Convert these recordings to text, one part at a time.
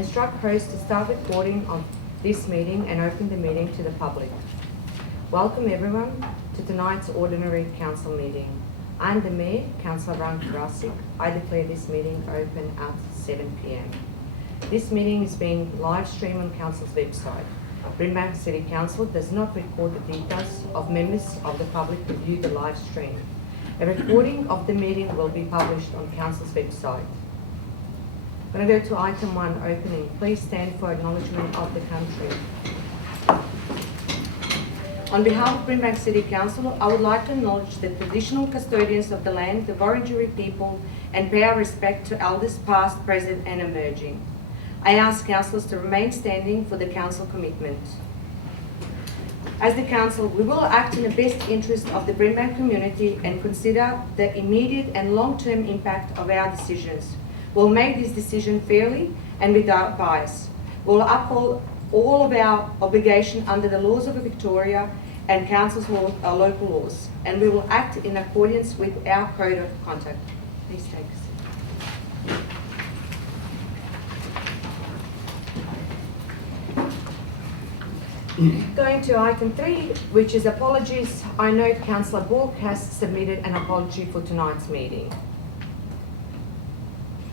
instruct host to start recording of this meeting and open the meeting to the public. Welcome everyone to tonight's Ordinary Council meeting. I'm the Mayor, Councillor Rankarasik. I declare this meeting open at 7 p.m. This meeting is being live streamed on Council's website. Brimbank City Council does not record the details of members of the public who view the live stream. A recording of the meeting will be published on Council's website. I'm going to go to item 1, opening. Please stand for acknowledgement of the country. On behalf of Brimbank City Council, I would like to acknowledge the traditional custodians of the land, the Wurundjeri people, and pay our respect to elders past, present and emerging. I ask councillors to remain standing for the council commitment. As the council, we will act in the best interest of the Brimbank community and consider the immediate and long-term impact of our decisions. We'll make this decision fairly and without bias. We'll uphold all of our obligations under the laws of Victoria and council's local laws, and we will act in accordance with our code of conduct. Please take a seat. Going to item 3, which is apologies. I note Councillor Bork has submitted an apology for tonight's meeting.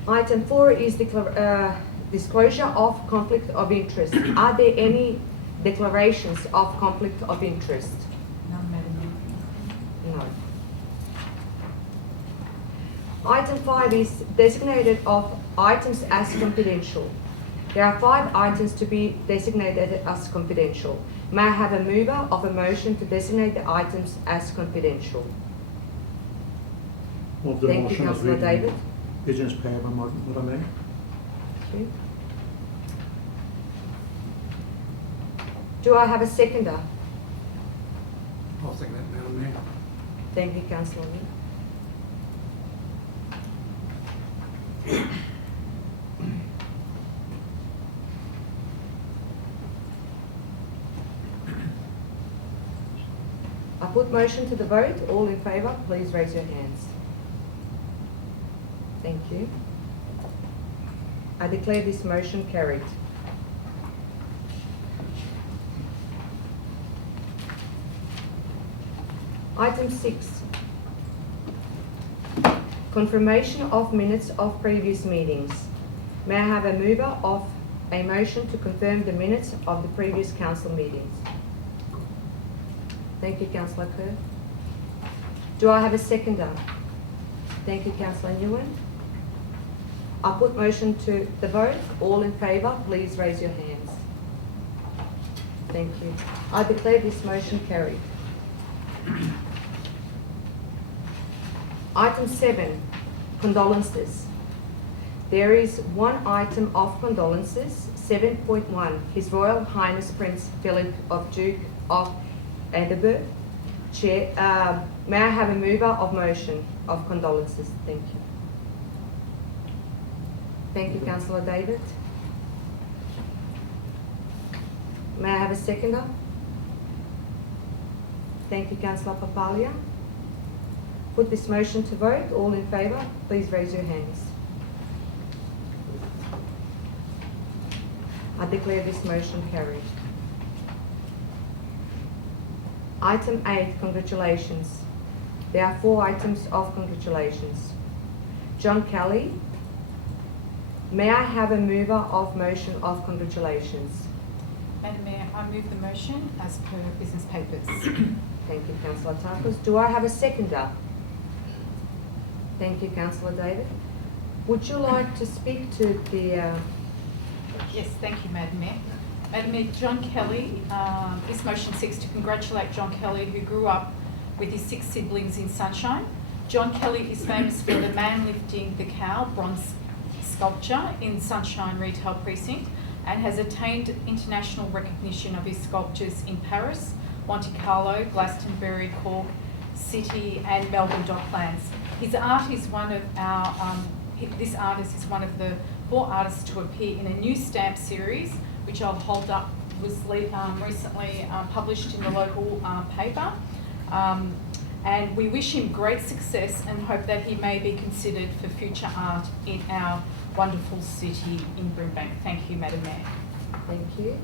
Item 4 is disclosure of conflict of interest. Are there any declarations of conflict of interest? None, Madam Mayor. No. Item 5 is designated of items as confidential. There are 5 items to be designated as confidential. May I have a mover of a motion to designate the items as confidential? Of the Thank you, motion as Councillor read David. Business payable, Madam Mayor. Thank you. Do I have a seconder? I'll second that, Madam Mayor. Thank you, Councillor Lee. I put motion to the vote. All in favour, please raise your hands. Thank you. I declare this motion carried. Item 6. Confirmation of minutes of previous meetings. May I have a mover of a motion to confirm the minutes of the previous council meetings? Thank you, Councillor Kerr. Do I have a seconder? Thank you, Councillor Nguyen. I put motion to the vote. All in favour, please raise your hands. Thank you. I declare this motion carried. Item 7, condolences. There is one item of condolences, 7.1, His Royal Highness Prince Philip of Duke of Edinburgh. Chair, may I have a mover of motion of condolences? Thank you. Thank you, Councillor David. May I have a seconder? Thank you, Councillor Papalia. Put this motion to vote. All in favour, please raise your hands. I declare this motion carried. Item 8, congratulations. There are 4 items of congratulations. John Kelly. May I have a mover of motion of congratulations? Madam Mayor, I move the motion as per business papers. Thank you, Councillor Tarkos. Do I have a seconder? Thank you, Councillor David. Would you like to speak to the... Yes, thank you, Madam Mayor. Madam Mayor, John Kelly, this motion seeks to congratulate John Kelly, who grew up with his 6 siblings in Sunshine. John Kelly is famous for the man lifting the cow bronze sculpture in Sunshine Retail Precinct and has attained international recognition of his sculptures in Paris, Monte Carlo, Glastonbury, Cork City and Melbourne Docklands. His art is one of our, this artist is one of the 4 artists to appear in a new stamp series, which I'll hold up, was recently published in the local paper. and we wish him great success and hope that he may be considered for future art in our wonderful city in Brimbank. Thank you, Madam Mayor. Thank you.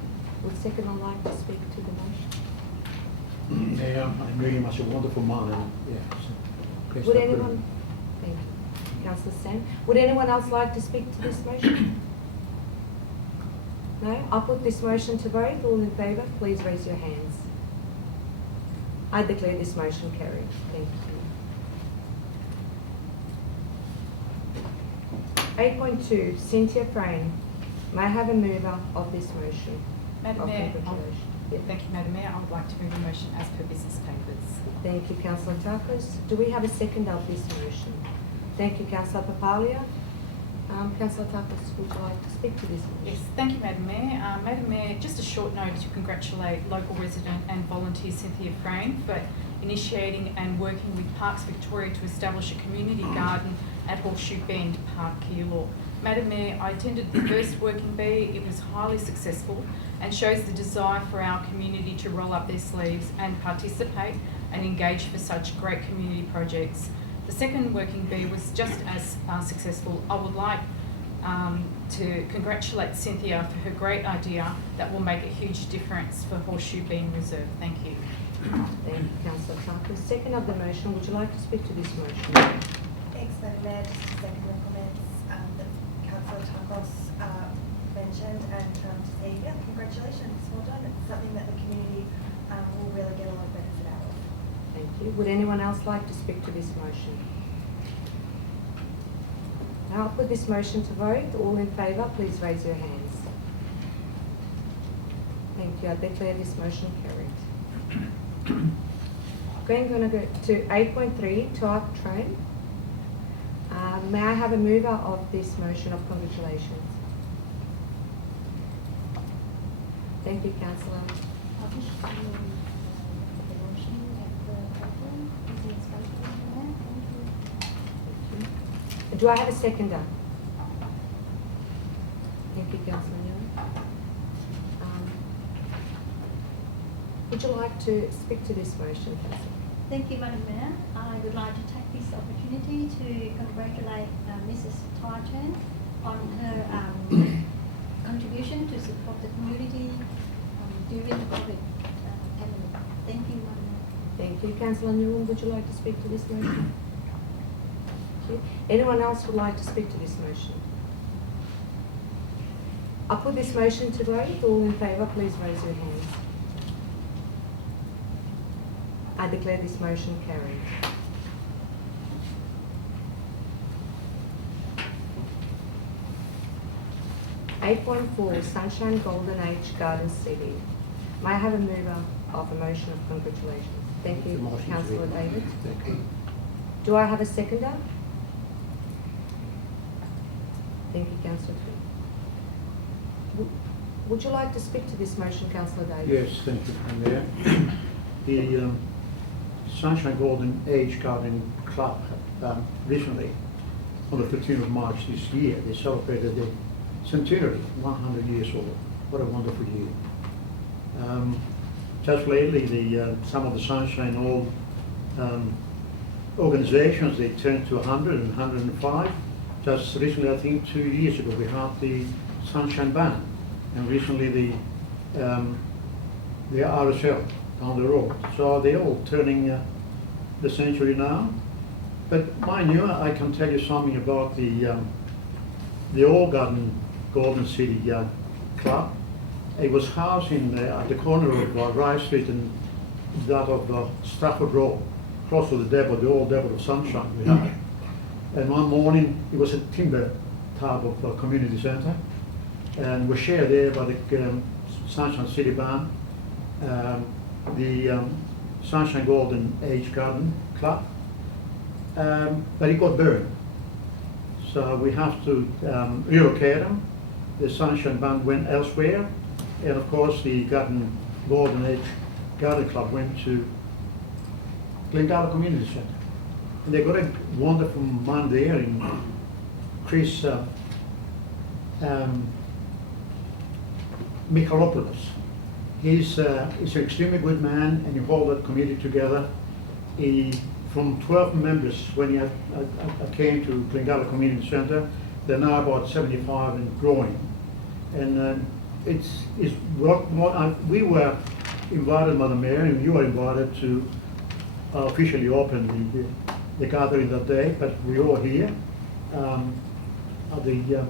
Would second one like to speak to the motion? Yeah, I agree, he must be a wonderful man, and yeah. so best Would of luck. anyone, thank you, Councillor Sam. Would anyone else like to speak to this motion? No? I'll put this motion to vote. All in favour, please raise your hands. I declare this motion carried. Thank you. 8.2, Cynthia Frayne. May I have a mover of this motion? Madam Mayor, Congratulations. Yeah. thank you, Madam Mayor. I would like to move the motion as per business papers. Thank you, Councillor Takos. Do we have a second of this motion? Thank you, Councillor Papalia. Councillor Takos, would you like to speak to this motion? Yes, thank you, Madam Mayor. Madam Mayor, just a short note to congratulate local resident and volunteer Cynthia Frayne for initiating and working with Parks Victoria to establish a community garden at Horseshoe Bend Park, Keilor. Madam Mayor, I attended the first working bee. It was highly successful and shows the desire for our community to roll up their sleeves and participate and engage for such great community projects. The second working bee was just as successful. I would like to congratulate Cynthia for her great idea that will make a huge difference for Horseshoe being reserved. Thank you. Thank you, Councillor Takos. Second of the motion, would you like to speak to this motion? Thanks, Madam Mayor. Just to second the comments that Councillor Takos mentioned, and to say, yeah, congratulations, well done. It's something that the community will really get a lot of benefit out of. Thank you. Would anyone else like to speak to this motion? Now I'll put this motion to vote. All in favour, please raise your hands. Thank you. I declare this motion carried. Going to go to 8.3, Toak Train. May I have a mover of this motion of congratulations? Thank you, Councillor. I wish to move the motion at the platform. Business platform. Thank you. Do I have a seconder? Thank you, Councillor Newman. Would you like to speak to this motion, Councillor? Thank you, Madam Mayor. I would like to take this opportunity to congratulate Mrs. Tartan on her contribution to support the community during the COVID pandemic. Thank you, Madam Mayor. Thank you. Councillor Newman, would you like to speak to this motion? Thank you. Anyone else would like to speak to this motion? I'll put this motion to vote. All in favour, please raise your hands. I declare this motion carried. (8.4) Sunshine Golden Age Garden City. May I have a mover of a motion of congratulations? Thank you, The motion to Councillor be- David. Thank you. Do I have a seconder? Thank you, Councillor Tree. Would you like to speak to this motion, Councillor David? Yes, thank you, Madam Mayor. The Sunshine Golden Age Garden Club recently, on the 15th of March this year, they celebrated the centenary, 100 years old. What a wonderful year. Just lately, some of the Sunshine old organizations, they turned to 100 and 105. Just recently, I think 2 years ago, we had the Sunshine Band, and recently the RSL down the road. So they're all turning the century now. But mind you, I can tell you something about the old Golden City Club. It was housed at the corner of Rye Street and that of Stafford Road, close to the depot, the old depot of Sunshine we had. And one morning, it was a timber type of community centre, and we shared there by the Sunshine City Band, the Sunshine Golden Age Garden Club, but it got burned. So we have to relocate them. The Sunshine Band went elsewhere, and of course the Golden Age Garden Club went to Glendale Community Centre. And they got a wonderful man there in Chris Michalopoulos. He's an extremely good man, and he hold that community together. from 12 members when I came to Glengala Community Centre, they're now about 75 and growing. And we were invited by the Mayor, and you were invited to officially open the gathering that day, but we were all here. At the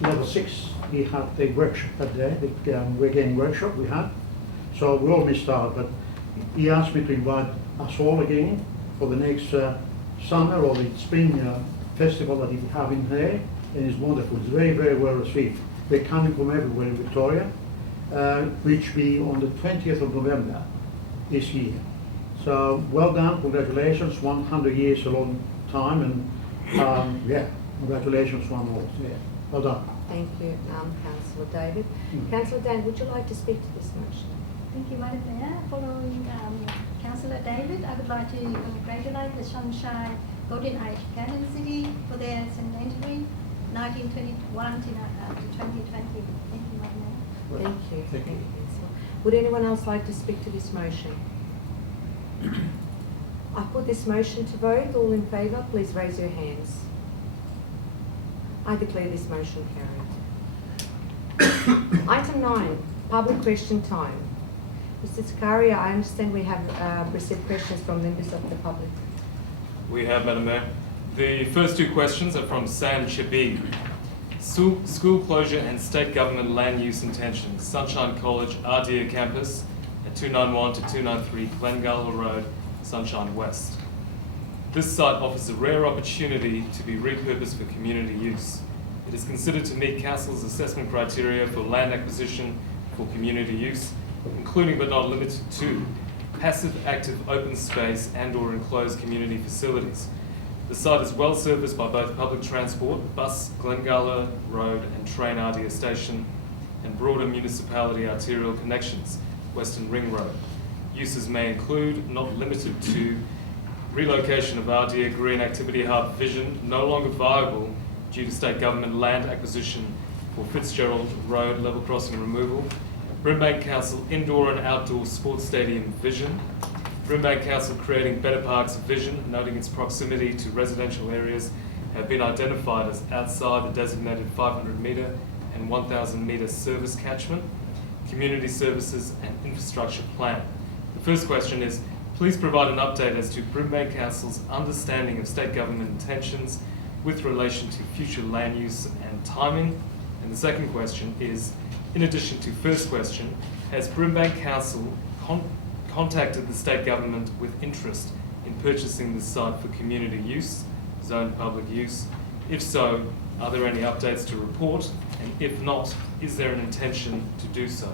level 6, we had the workshop that day, the weekend workshop we had. So we all missed out, but he asked me to invite us all again for the next summer or the spring festival that he have in here, and it's wonderful. It's very, very well received. They're coming from everywhere in Victoria, which will be on the 20th of November this year. So well done, congratulations, 100 years is a long time, and yeah, congratulations one more. Yeah, well done. Thank you, Councillor David. Councillor Dan, would you like to speak to this motion? Thank you, Madam Mayor. Following Councillor David, I would like to congratulate the Sunshine Golden Age Canon City for their centenary, 1921 to 2020. Thank you, Madam Mayor. Thank you. Thank you. Councillor. Would anyone else like to speak to this motion? I put this motion to vote. All in favour, please raise your hands. I declare this motion carried. Item 9, public question time. Mr. Zakaria, I understand we have received questions from members of the public. We have, Madam Mayor. The first two questions are from Sam Chabib. School closure and state government land use intentions. Sunshine College, Ardea campus at 291 to 293 Glengala Road, Sunshine West. This site offers a rare opportunity to be repurposed for community use. It is considered to meet Council's assessment criteria for land acquisition for community use, including but not limited to passive, active, open space and/or enclosed community facilities. The site is well serviced by both public transport, bus, Glengala Road and train Ardea station, and broader municipality arterial connections, Western Ring Road. Uses may include, not limited to, relocation of Ardea Green Activity Hub Vision, no longer viable due to state government land acquisition for Fitzgerald Road level crossing removal, Brimbank Council Indoor and Outdoor Sports Stadium Vision, Brimbank Council creating Better Parks Vision, noting its proximity to residential areas have been identified as outside the designated 500 metre and 1,000 metre service catchment, community services and infrastructure plan. The first question is, please provide an update as to Brimbank Council's understanding of state government intentions with relation to future land use and timing. And the second question is, in addition to first question, has Brimbank Council contacted the state government with interest in purchasing this site for community use, zoned public use? If so, are there any updates to report? And if not, is there an intention to do so?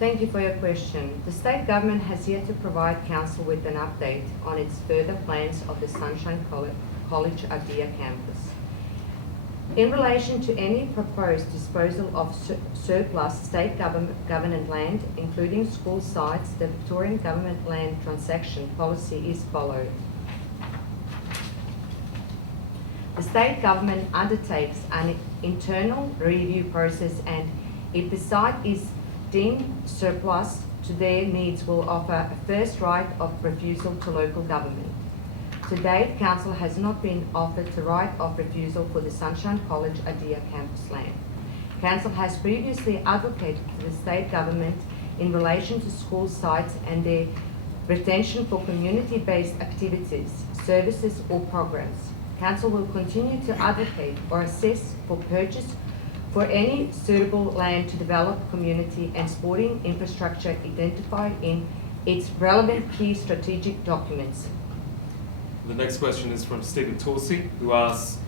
Thank you for your question. The state government has yet to provide Council with an update on its further plans of the Sunshine College Ardea campus. In relation to any proposed disposal of surplus state government land, including school sites, the Victorian government land transaction policy is followed. The state government undertakes an internal review process, and if the site is deemed surplus to their needs, will offer a first right of refusal to local government. To date, Council has not been offered the right of refusal for the Sunshine College Ardea campus land. Council has previously advocated to the state government in relation to school sites and their retention for community-based activities, services or programs. Council will continue to advocate or assess for purchase for any suitable land to develop community and sporting infrastructure identified in its relevant key strategic documents. The next question is from Stephen Torsey, who asks,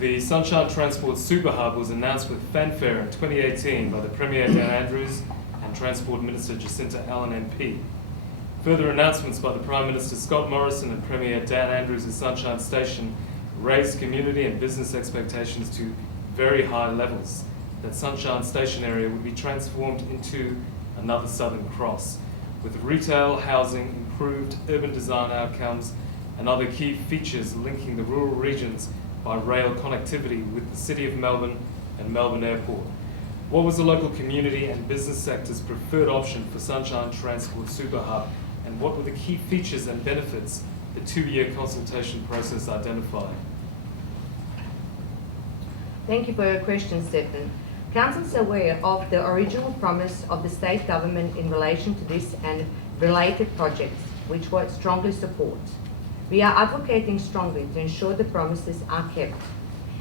the Sunshine Transport Super Hub was announced with fanfare in 2018 by the Premier Dan Andrews and Transport Minister Jacinta Allen MP. Further announcements by the Prime Minister Scott Morrison and Premier Dan Andrews at Sunshine Station raised community and business expectations to very high levels, that Sunshine Station area would be transformed into another Southern Cross, with retail, housing, improved urban design outcomes, and other key features linking the rural regions by rail connectivity with the City of Melbourne and Melbourne Airport. What was the local community and business sector's preferred option for Sunshine Transport Super Hub, and what were the key features and benefits the 2-year consultation process identified? Thank you for your question, Stephen. Council is aware of the original promise of the state government in relation to this and related projects, which we strongly support. We are advocating strongly to ensure the promises are kept.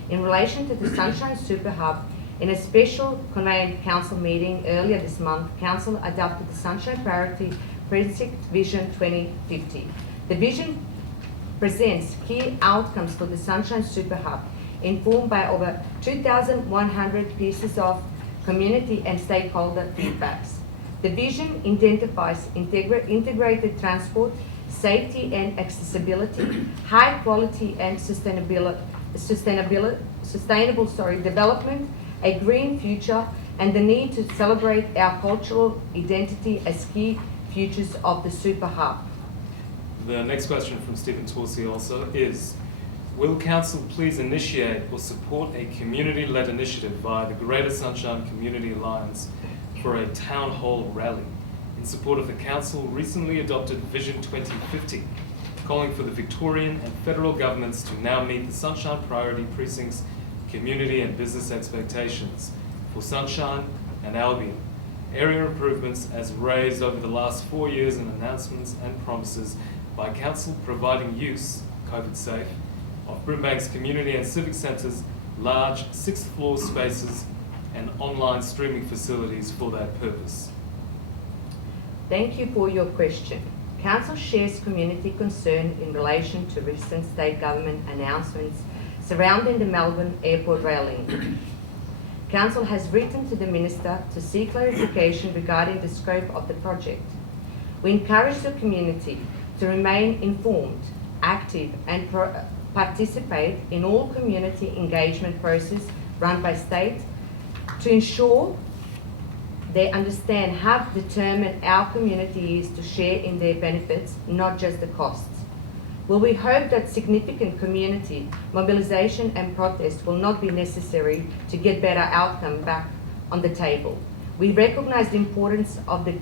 In relation to the Sunshine Super Hub, in a special convened council meeting earlier this month, council adopted the Sunshine Priority Precinct Vision 2050. The vision presents key outcomes for the Sunshine Super Hub, informed by over 2,100 pieces of community and stakeholder feedbacks. The vision identifies integrated transport, safety and accessibility, high quality and sustainable development, a green future, and the need to celebrate our cultural identity as key features of the Super Hub. The next question from Stephen Torsey also is, will Council please initiate or support a community-led initiative via the Greater Sunshine Community Alliance for a town hall rally in support of the Council recently adopted Vision 2050, calling for the Victorian and federal governments to now meet the Sunshine Priority Precinct's community and business expectations for Sunshine and Albion, area improvements as raised over the last 4 years in announcements and promises by Council providing use, COVID-safe, of Brimbank's community and civic centres, large 6th floor spaces and online streaming facilities for that purpose. Thank you for your question. Council shares community concern in relation to recent state government announcements surrounding the Melbourne Airport rail link. Council has written to the Minister to seek clarification regarding the scope of the project. We encourage the community to remain informed, active and participate in all community engagement processes run by state to ensure they understand how determined our community is to share in their benefits, not just the costs. Well, we hope that significant community mobilisation and protest will not be necessary to get better outcome back on the table. We recognise the importance of the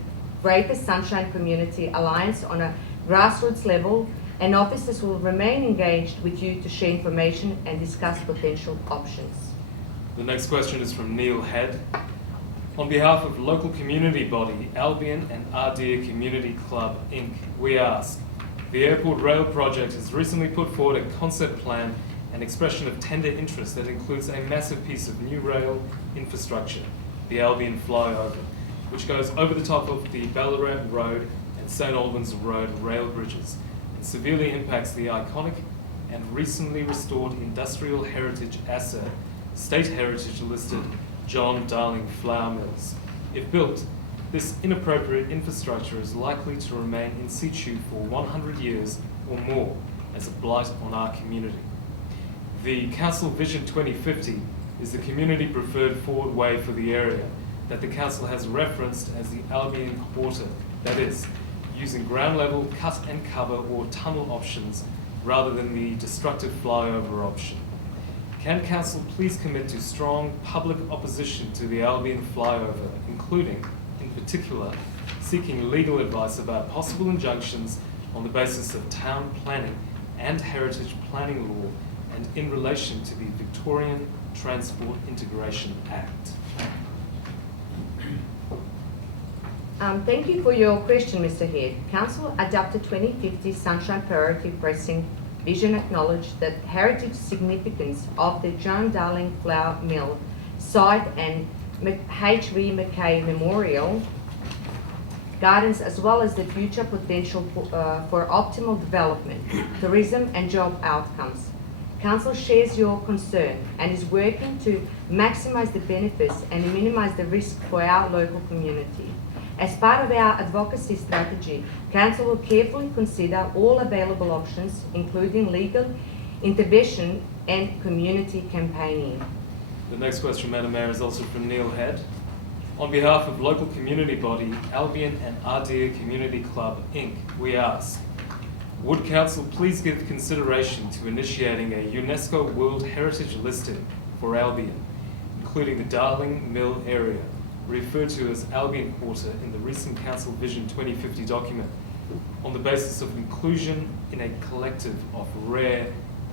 Greater Sunshine Community Alliance on a grassroots level, and officers will remain engaged with you to share information and discuss potential options. The next question is from Neil Head. On behalf of local community body Albion and Ardea Community Club Inc., we ask, the airport rail project has recently put forward a concept plan and expression of tender interest that includes a massive piece of new rail infrastructure, the Albion Flyover, which goes over the top of the Ballarat Road and St Albans Road rail bridges and severely impacts the iconic and recently restored industrial heritage asset, state heritage listed John Darling Flour Mills. If built, this inappropriate infrastructure is likely to remain in situ for 100 years or more as a blight on our community. The Council Vision 2050 is the community preferred forward way for the area that the Council has referenced as the Albion Quarter, that is, using ground level cut and cover or tunnel options rather than the destructive flyover option. Can Council please commit to strong public opposition to the Albion flyover, including, in particular, seeking legal advice about possible injunctions on the basis of town planning and heritage planning law and in relation to the Victorian Transport Integration Act? Thank you for your question, Mr. Head. Council adopted 2050 Sunshine Priority Precinct Vision acknowledged the heritage significance of the John Darling Flour Mill site and H.V. Mackay Memorial Gardens, as well as the future potential for optimal development, tourism and job outcomes. Council shares your concern and is working to maximise the benefits and minimise the risk for our local community. As part of our advocacy strategy, Council will carefully consider all available options, including legal intervention and community campaigning. The next question, Madam Mayor, is also from Neil Head. On behalf of local community body Albion and Ardea Community Club Inc., we ask, would Council please give consideration to initiating a UNESCO World Heritage listing for Albion, including the Darling Mill area, referred to as Albion Quarter in the recent Council Vision 2050 document, on the basis of inclusion in a collective of rare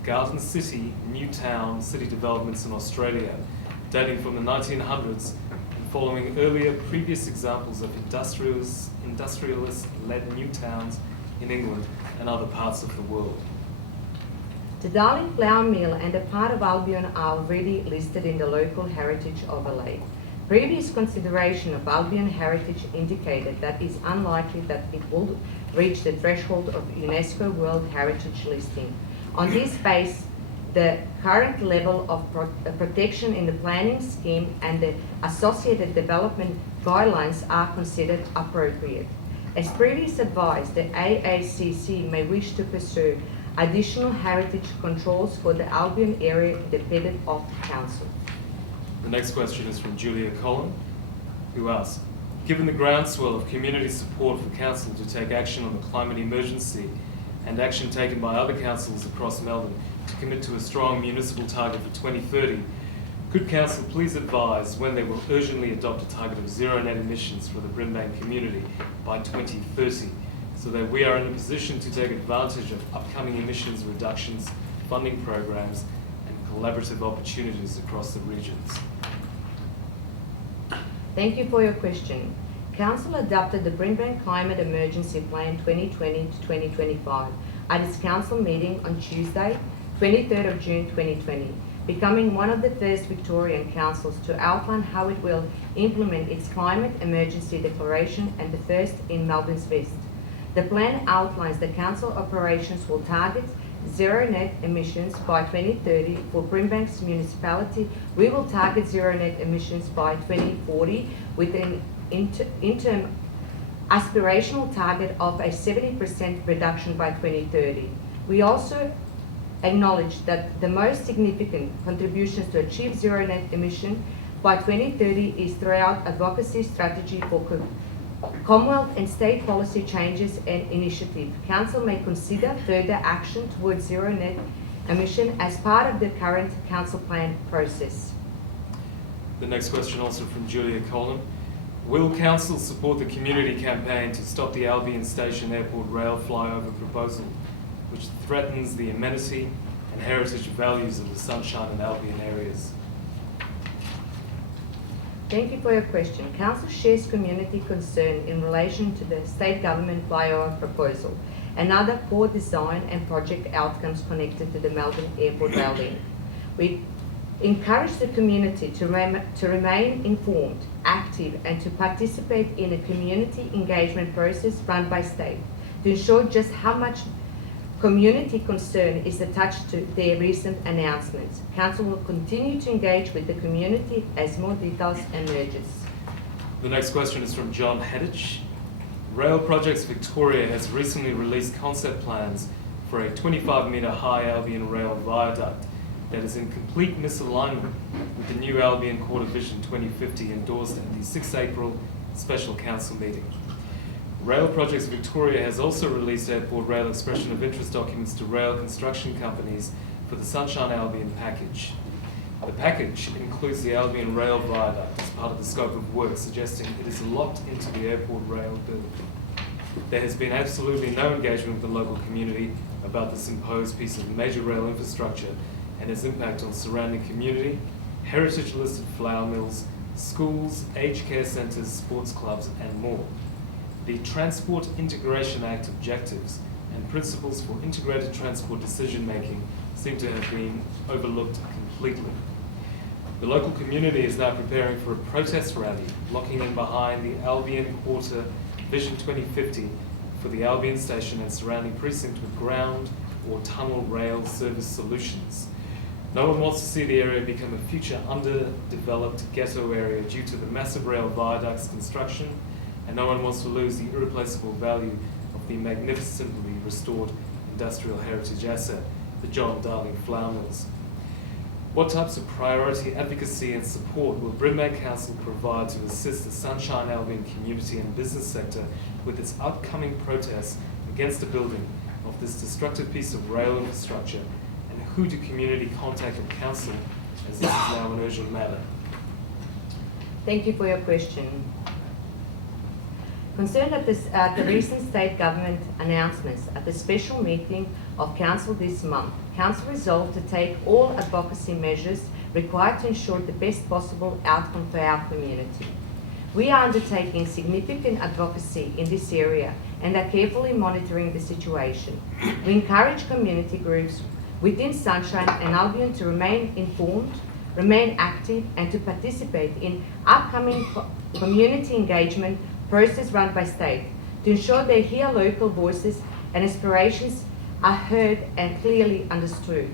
Garden City, new town, city developments in Australia, dating from the 1900s and following earlier previous examples of industrialist-led new towns in England and other parts of the world. The Darling Flour Mill and a part of Albion are already listed in the local heritage overlay. Previous consideration of Albion heritage indicated that it's unlikely that it will reach the threshold of UNESCO World Heritage listing. On this base, the current level of protection in the planning scheme and the associated development guidelines are considered appropriate. As previously advised, the AACC may wish to pursue additional heritage controls for the Albion area independent of council. The next question is from Julia Collin, who asks, given the groundswell of community support for council to take action on the climate emergency and action taken by other councils across Melbourne to commit to a strong municipal target for 2030, could council please advise when they will urgently adopt a target of zero net emissions for the Brimbank community by 2030, so that we are in a position to take advantage of upcoming emissions reductions, funding programs, and collaborative opportunities across the regions? Thank you for your question. Council adopted the Brimbank Climate Emergency Plan 2020 to 2025 at its council meeting on Tuesday, 23rd of June 2020, becoming one of the first Victorian councils to outline how it will implement its climate emergency declaration and the first in Melbourne's West. The plan outlines the council operations will target zero net emissions by 2030 for Brimbank's municipality. We will target zero net emissions by 2040 with an interim aspirational target of a 70% reduction by 2030. We also acknowledge that the most significant contributions to achieve zero net emission by 2030 is throughout advocacy strategy for Commonwealth and state policy changes and initiative. Council may consider further action towards zero net emission as part of the current council plan process. The next question also from Julia Collin. Will council support the community campaign to stop the Albion Station Airport rail flyover proposal, which threatens the amenity and heritage values of the Sunshine and Albion areas? Thank you for your question. Council shares community concern in relation to the state government flyover proposal and other poor design and project outcomes connected to the Melbourne Airport rail link. We encourage the community to remain informed, active, and to participate in a community engagement process run by state to ensure just how much community concern is attached to their recent announcements. Council will continue to engage with the community as more details emerges. The next question is from John Heddich. Rail Projects Victoria has recently released concept plans for a 25-metre high Albion rail viaduct that is in complete misalignment with the new Albion Quarter Vision 2050 endorsed at the 6 April Special Council meeting. Rail Projects Victoria has also released airport rail expression of interest documents to rail construction companies for the Sunshine Albion package. The package includes the Albion rail viaduct as part of the scope of work, suggesting it is locked into the airport rail bill. There has been absolutely no engagement with the local community about this imposed piece of major rail infrastructure and its impact on surrounding community, heritage-listed flour mills, schools, aged care centres, sports clubs, and more. The Transport Integration Act objectives and principles for integrated transport decision-making seem to have been overlooked completely. The local community is now preparing for a protest rally, locking in behind the Albion Quarter Vision 2050 for the Albion Station and surrounding precinct with ground or tunnel rail service solutions. No one wants to see the area become a future underdeveloped ghetto area due to the massive rail viaducts construction, and no one wants to lose the irreplaceable value of the magnificently restored industrial heritage asset, the John Darling Flour Mills. What types of priority advocacy and support will Brimbank Council provide to assist the Sunshine Albion community and business sector with its upcoming protests against the building of this destructive piece of rail infrastructure, and who do community contact at council, as this is now an urgent matter? Thank you for your question. Concerned at the recent state government announcements at the special meeting of Council this month, Council resolved to take all advocacy measures required to ensure the best possible outcome for our community. We are undertaking significant advocacy in this area and are carefully monitoring the situation. We encourage community groups within Sunshine and Albion to remain informed, remain active, and to participate in upcoming community engagement process run by state to ensure they hear local voices and aspirations are heard and clearly understood.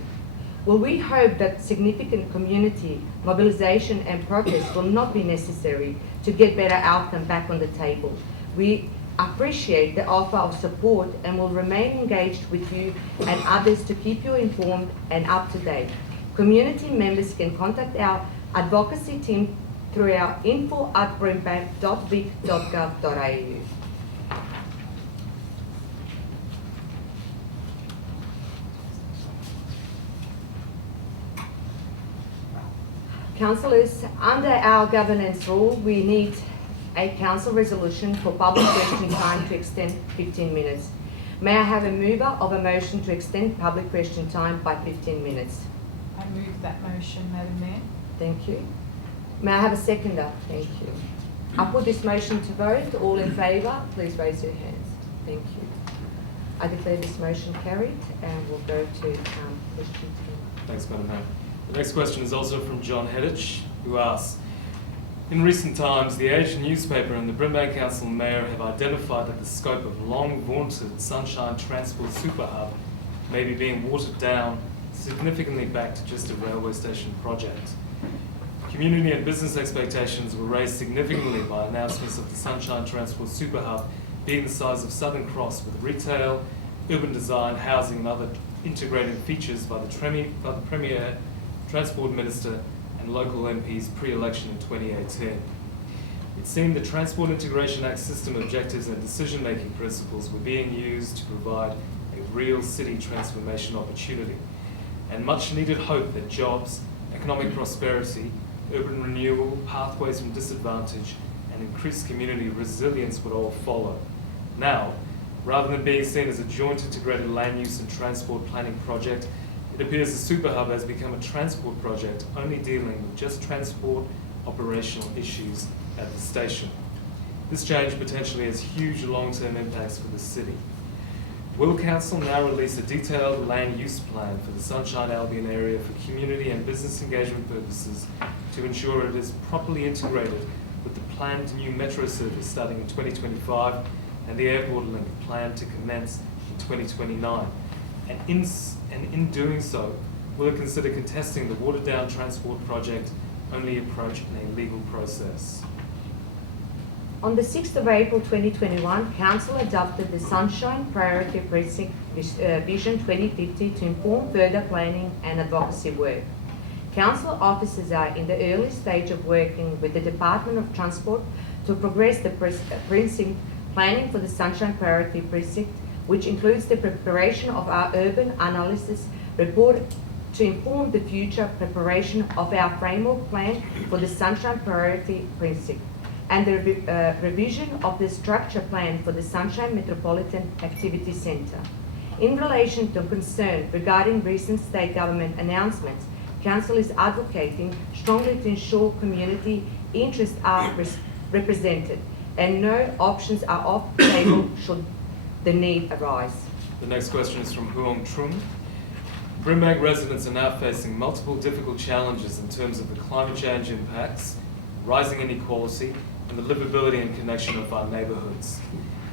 Well, we hope that significant community mobilisation and protest will not be necessary to get better outcome back on the table. We appreciate the offer of support and will remain engaged with you and others to keep you informed and up to date. Community members can contact our advocacy team through our info@brimbank.vic.gov.au. Councillors, under our governance rule, we need a council resolution for public question time to extend 15 minutes. May I have a mover of a motion to extend public question time by 15 minutes? I move that motion, Madam Mayor. Thank you. May I have a seconder? Thank you. I put this motion to vote. All in favour, please raise your hands. Thank you. I declare this motion carried and we'll go to question 2. Thanks, Madam Mayor. The next question is also from John Heddich, who asks, in recent times, the Age newspaper and the Brimbank Council Mayor have identified that the scope of long-vaunted Sunshine Transport Super Hub may be being watered down significantly back to just a railway station project. Community and business expectations were raised significantly by announcements of the Sunshine Transport Super Hub being the size of Southern Cross with retail, urban design, housing and other integrated features by the Premier Transport Minister and local MPs pre-election in 2018. It seemed the Transport Integration Act system objectives and decision-making principles were being used to provide a real city transformation opportunity and much needed hope that jobs, economic prosperity, urban renewal, pathways from disadvantage and increased community resilience would all follow. Now, rather than being seen as a joint integrated land use and transport planning project, it appears the Super Hub has become a transport project only dealing with just transport operational issues at the station. This change potentially has huge long-term impacts for the city. Will Council now release a detailed land use plan for the Sunshine Albion area for community and business engagement purposes to ensure it is properly integrated with the planned new metro service starting in 2025 and the airport link planned to commence in 2029? And in doing so, will it consider contesting the watered-down transport project only approach in a legal process? On the 6th of April 2021, Council adopted the Sunshine Priority Precinct Vision 2050 to inform further planning and advocacy work. Council officers are in the early stage of working with the Department of Transport to progress the precinct planning for the Sunshine Priority Precinct, which includes the preparation of our urban analysis report to inform the future preparation of our framework plan for the Sunshine Priority Precinct and the revision of the structure plan for the Sunshine Metropolitan Activity Centre. In relation to concern regarding recent state government announcements, Council is advocating strongly to ensure community interests are represented and no options are off the table should the need arise. The next question is from Huong Trung. Brimbank residents are now facing multiple difficult challenges in terms of the climate change impacts, rising inequality, and the livability and connection of our neighbourhoods.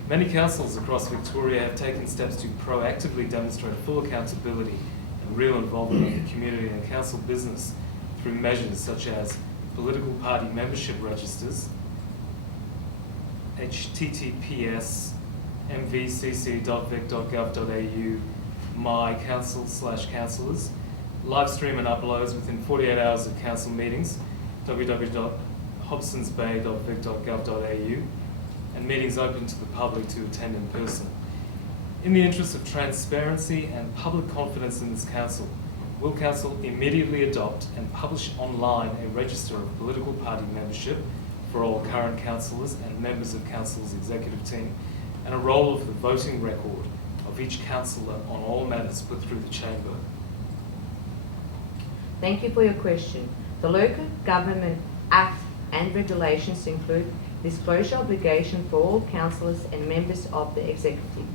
Many councils across Victoria have taken steps to proactively demonstrate full accountability and real involvement of the community and council business through measures such as political party membership registers, https mvcc.vic.gov.au my council/councillors, live stream and uploads within 48 hours of council meetings, www.hobsonsbay.vic.gov.au, and meetings open to the public to attend in person. In the interest of transparency and public confidence in this council, will Council immediately adopt and publish online a register of political party membership for all current councillors and members of council's executive team, and a role of the voting record of each councillor on all matters put through the chamber. Thank you for your question. The Local Government Act and regulations include disclosure obligation for all councillors and members of the executive.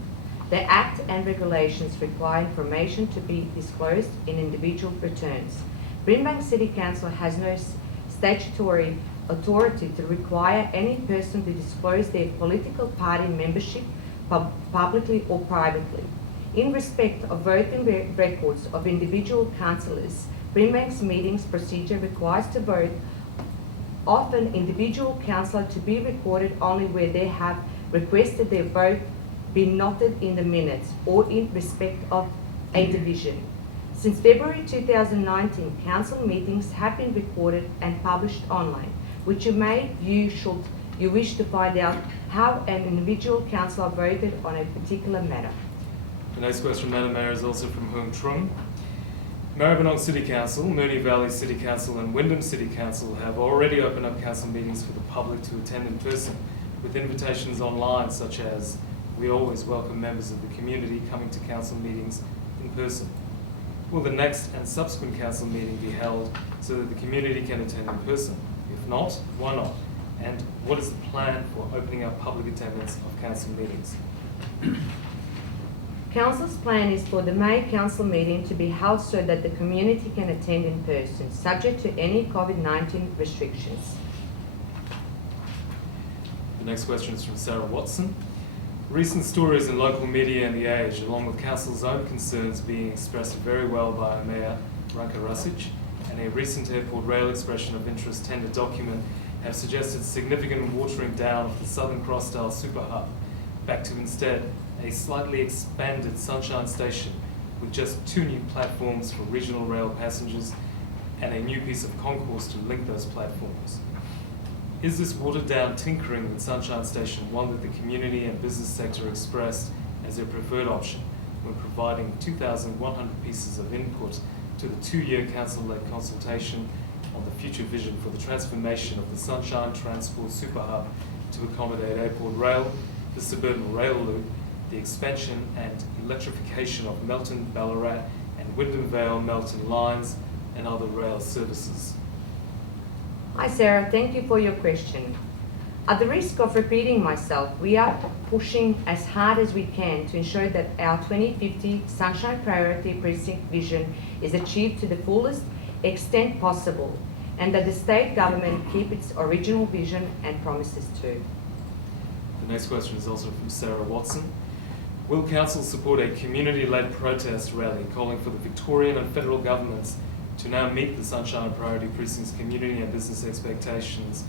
The Act and regulations require information to be disclosed in individual returns. Brimbank City Council has no statutory authority to require any person to disclose their political party membership publicly or privately. In respect of voting records of individual councillors, Brimbank's meetings procedure requires to vote of an individual councillor to be recorded only where they have requested their vote be noted in the minutes or in respect of a division. Since February 2019, council meetings have been recorded and published online, which you may view should you wish to find out how an individual councillor voted on a particular matter. The next question, Madam Mayor, is also from Hung Trung. Maribyrnong City Council, Moonee Valley City Council and Wyndham City Council have already opened up council meetings for the public to attend in person, with invitations online such as "We always welcome members of the community coming to council meetings in person." Will the next and subsequent council meeting be held so that the community can attend in person? If not, why not? And what is the plan for opening up public attendance of council meetings? Council's plan is for the May Council meeting to be held so that the community can attend in person, subject to any COVID-19 restrictions. The next question is from Sarah Watson. Recent stories in local media and The Age, along with Council's own concerns being expressed very well by Mayor Ranka Rasic, and a recent Airport Rail expression of interest tender document have suggested significant watering down of the Southern Cross-style super hub, back to instead a slightly expanded Sunshine Station with just 2 new platforms for regional rail passengers and a new piece of concourse to link those platforms. Is this watered-down tinkering with Sunshine Station one that the community and business sector expressed as their preferred option when providing 2,100 pieces of input to the 2-year council-led consultation on the future vision for the transformation of the Sunshine Transport Super Hub to accommodate Airport Rail, the suburban rail loop, the expansion and electrification of Melton, Ballarat and Wyndham Vale Melton lines and other rail services? Hi Sarah, thank you for your question. At the risk of repeating myself, we are pushing as hard as we can to ensure that our 2050 Sunshine Priority Precinct vision is achieved to the fullest extent possible, and that the state government keep its original vision and promises too. The next question is also from Sarah Watson. Will Council support a community-led protest rally calling for the Victorian and federal governments to now meet the Sunshine Priority Precinct's community and business expectations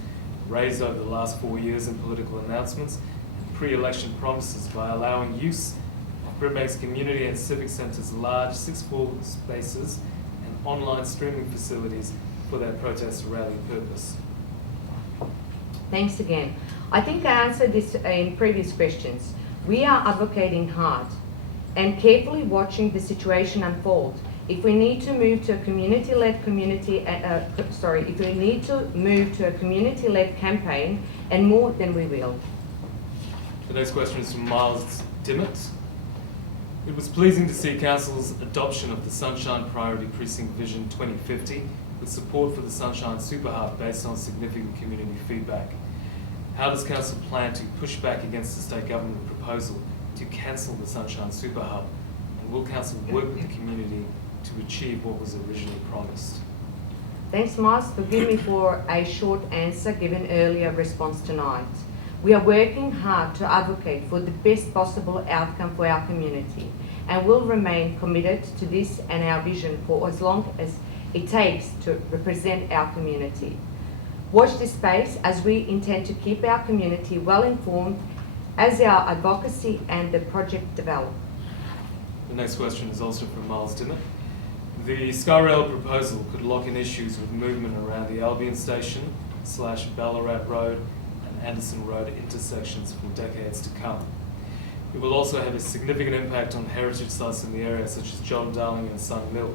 raised over the last 4 years in political announcements and pre-election promises by allowing use of Brimbank's community and civic centre's large 6-floor spaces and online streaming facilities for that protest rally purpose? Thanks again. I think I answered this in previous questions. We are advocating hard and carefully watching the situation unfold. If we need to move to a community-led campaign and more, then we will. The next question is from Miles Dimmitt. It was pleasing to see Council's adoption of the Sunshine Priority Precinct Vision 2050 with support for the Sunshine Super Hub based on significant community feedback. How does Council plan to push back against the state government proposal to cancel the Sunshine Super Hub? And will Council work with the community to achieve what was originally promised? Thanks, Miles. Forgive me for a short answer given earlier response tonight. We are working hard to advocate for the best possible outcome for our community and will remain committed to this and our vision for as long as it takes to represent our community. Watch this space as we intend to keep our community well informed as our advocacy and the project develop. The next question is also from Miles Dimmitt. The SkyRail proposal could lock in issues with movement around the Albion station / Ballarat Road and Anderson Road intersections for decades to come. It will also have a significant impact on heritage sites in the area such as John Darling and Sun Mill.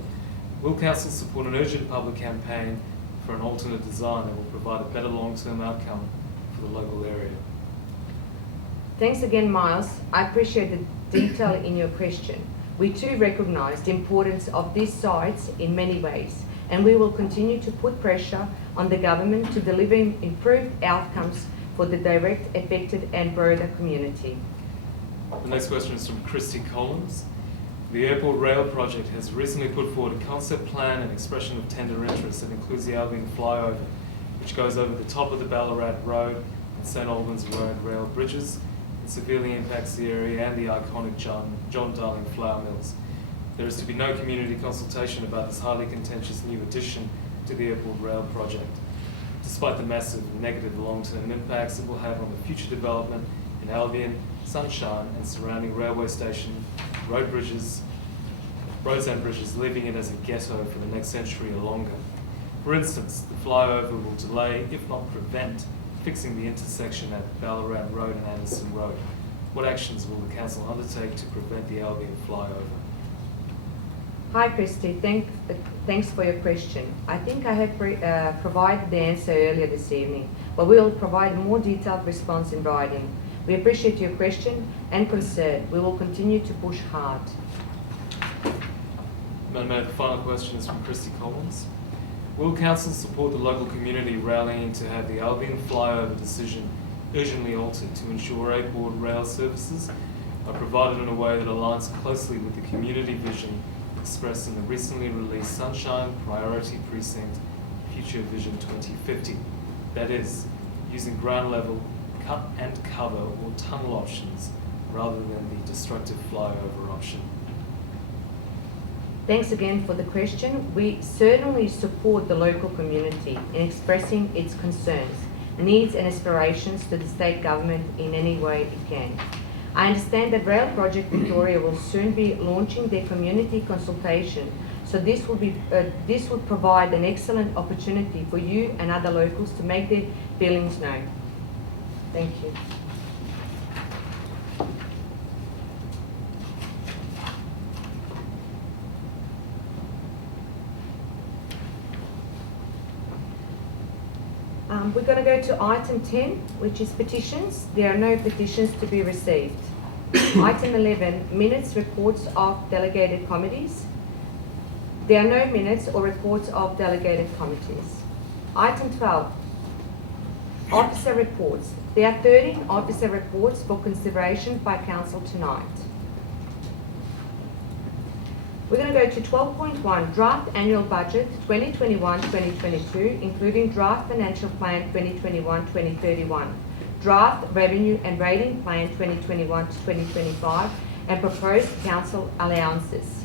Will Council support an urgent public campaign for an alternate design that will provide a better long-term outcome for the local area. Thanks again, Miles. I appreciate the detail in your question. We too recognise the importance of these sites in many ways, and we will continue to put pressure on the government to deliver improved outcomes for the direct affected and broader community. The next question is from Christy Collins. The airport rail project has recently put forward a concept plan and expression of tender interest that includes the Albion Flyover, which goes over the top of the Ballarat Road and St Albans Road rail bridges. It severely impacts the area and the iconic John Darling flour mills. There is to be no community consultation about this highly contentious new addition to the airport rail project, despite the massive negative long-term impacts it will have on the future development in Albion, Sunshine and surrounding railway station, roads and bridges, leaving it as a ghetto for the next century or longer. For instance, the flyover will delay, if not prevent, fixing the intersection at Ballarat Road and Anderson Road. What actions will the council undertake to prevent the Albion flyover? Hi Christy, thanks for your question. I think I have provided the answer earlier this evening, but we will provide a more detailed response in writing. We appreciate your question and concern. We will continue to push hard. Madam Mayor, the final question is from Christy Collins. Will council support the local community rallying to have the Albion flyover decision urgently altered to ensure airport rail services are provided in a way that aligns closely with the community vision expressed in the recently released Sunshine Priority Precinct Future Vision 2050? That is, using ground level, cut and cover or tunnel options rather than the destructive flyover option. Thanks again for the question. We certainly support the local community in expressing its concerns, needs and aspirations to the state government in any way it can. I understand that Rail Project Victoria will soon be launching their community consultation, so this would provide an excellent opportunity for you and other locals to make their feelings known. Thank you. We're going to go to item 10, which is petitions. There are no petitions to be received. Item 11, minutes, reports of delegated committees. There are no minutes or reports of delegated committees. Item 12, officer reports. There are 13 officer reports for consideration by council tonight. We're going to go to 12.1, Draft Annual Budget 2021-2022, including Draft Financial Plan 2021-2031, Draft Revenue and Rating Plan 2021-2025, and Proposed Council Allowances.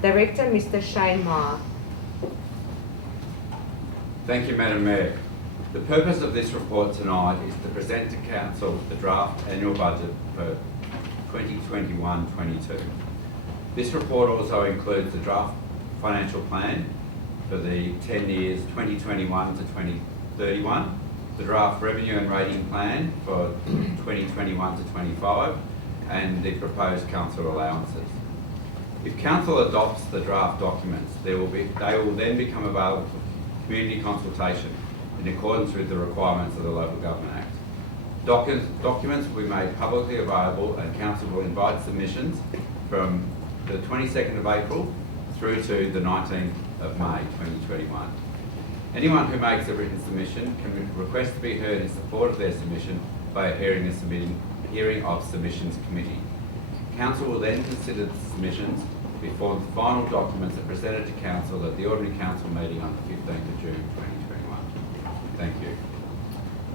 Director, Mr. Shane Meyer. Thank you, Madam Mayor. The purpose of this report tonight is to present to Council the Draft Annual Budget for 2021-22. This report also includes the draft financial plan for the 10 years 2021 to 2031, the draft revenue and rating plan for 2021 to 25, and the proposed council allowances. If council adopts the draft documents, they will then become available for community consultation in accordance with the requirements of the Local Government Act. Documents will be made publicly available, and council will invite submissions from the 22nd of April through to the 19th of May 2021. Anyone who makes a written submission can request to be heard in support of their submission by a hearing of submissions committee. Council will then consider the submissions before the final documents are presented to council at the ordinary council meeting on the 15th of June 2021. Thank you.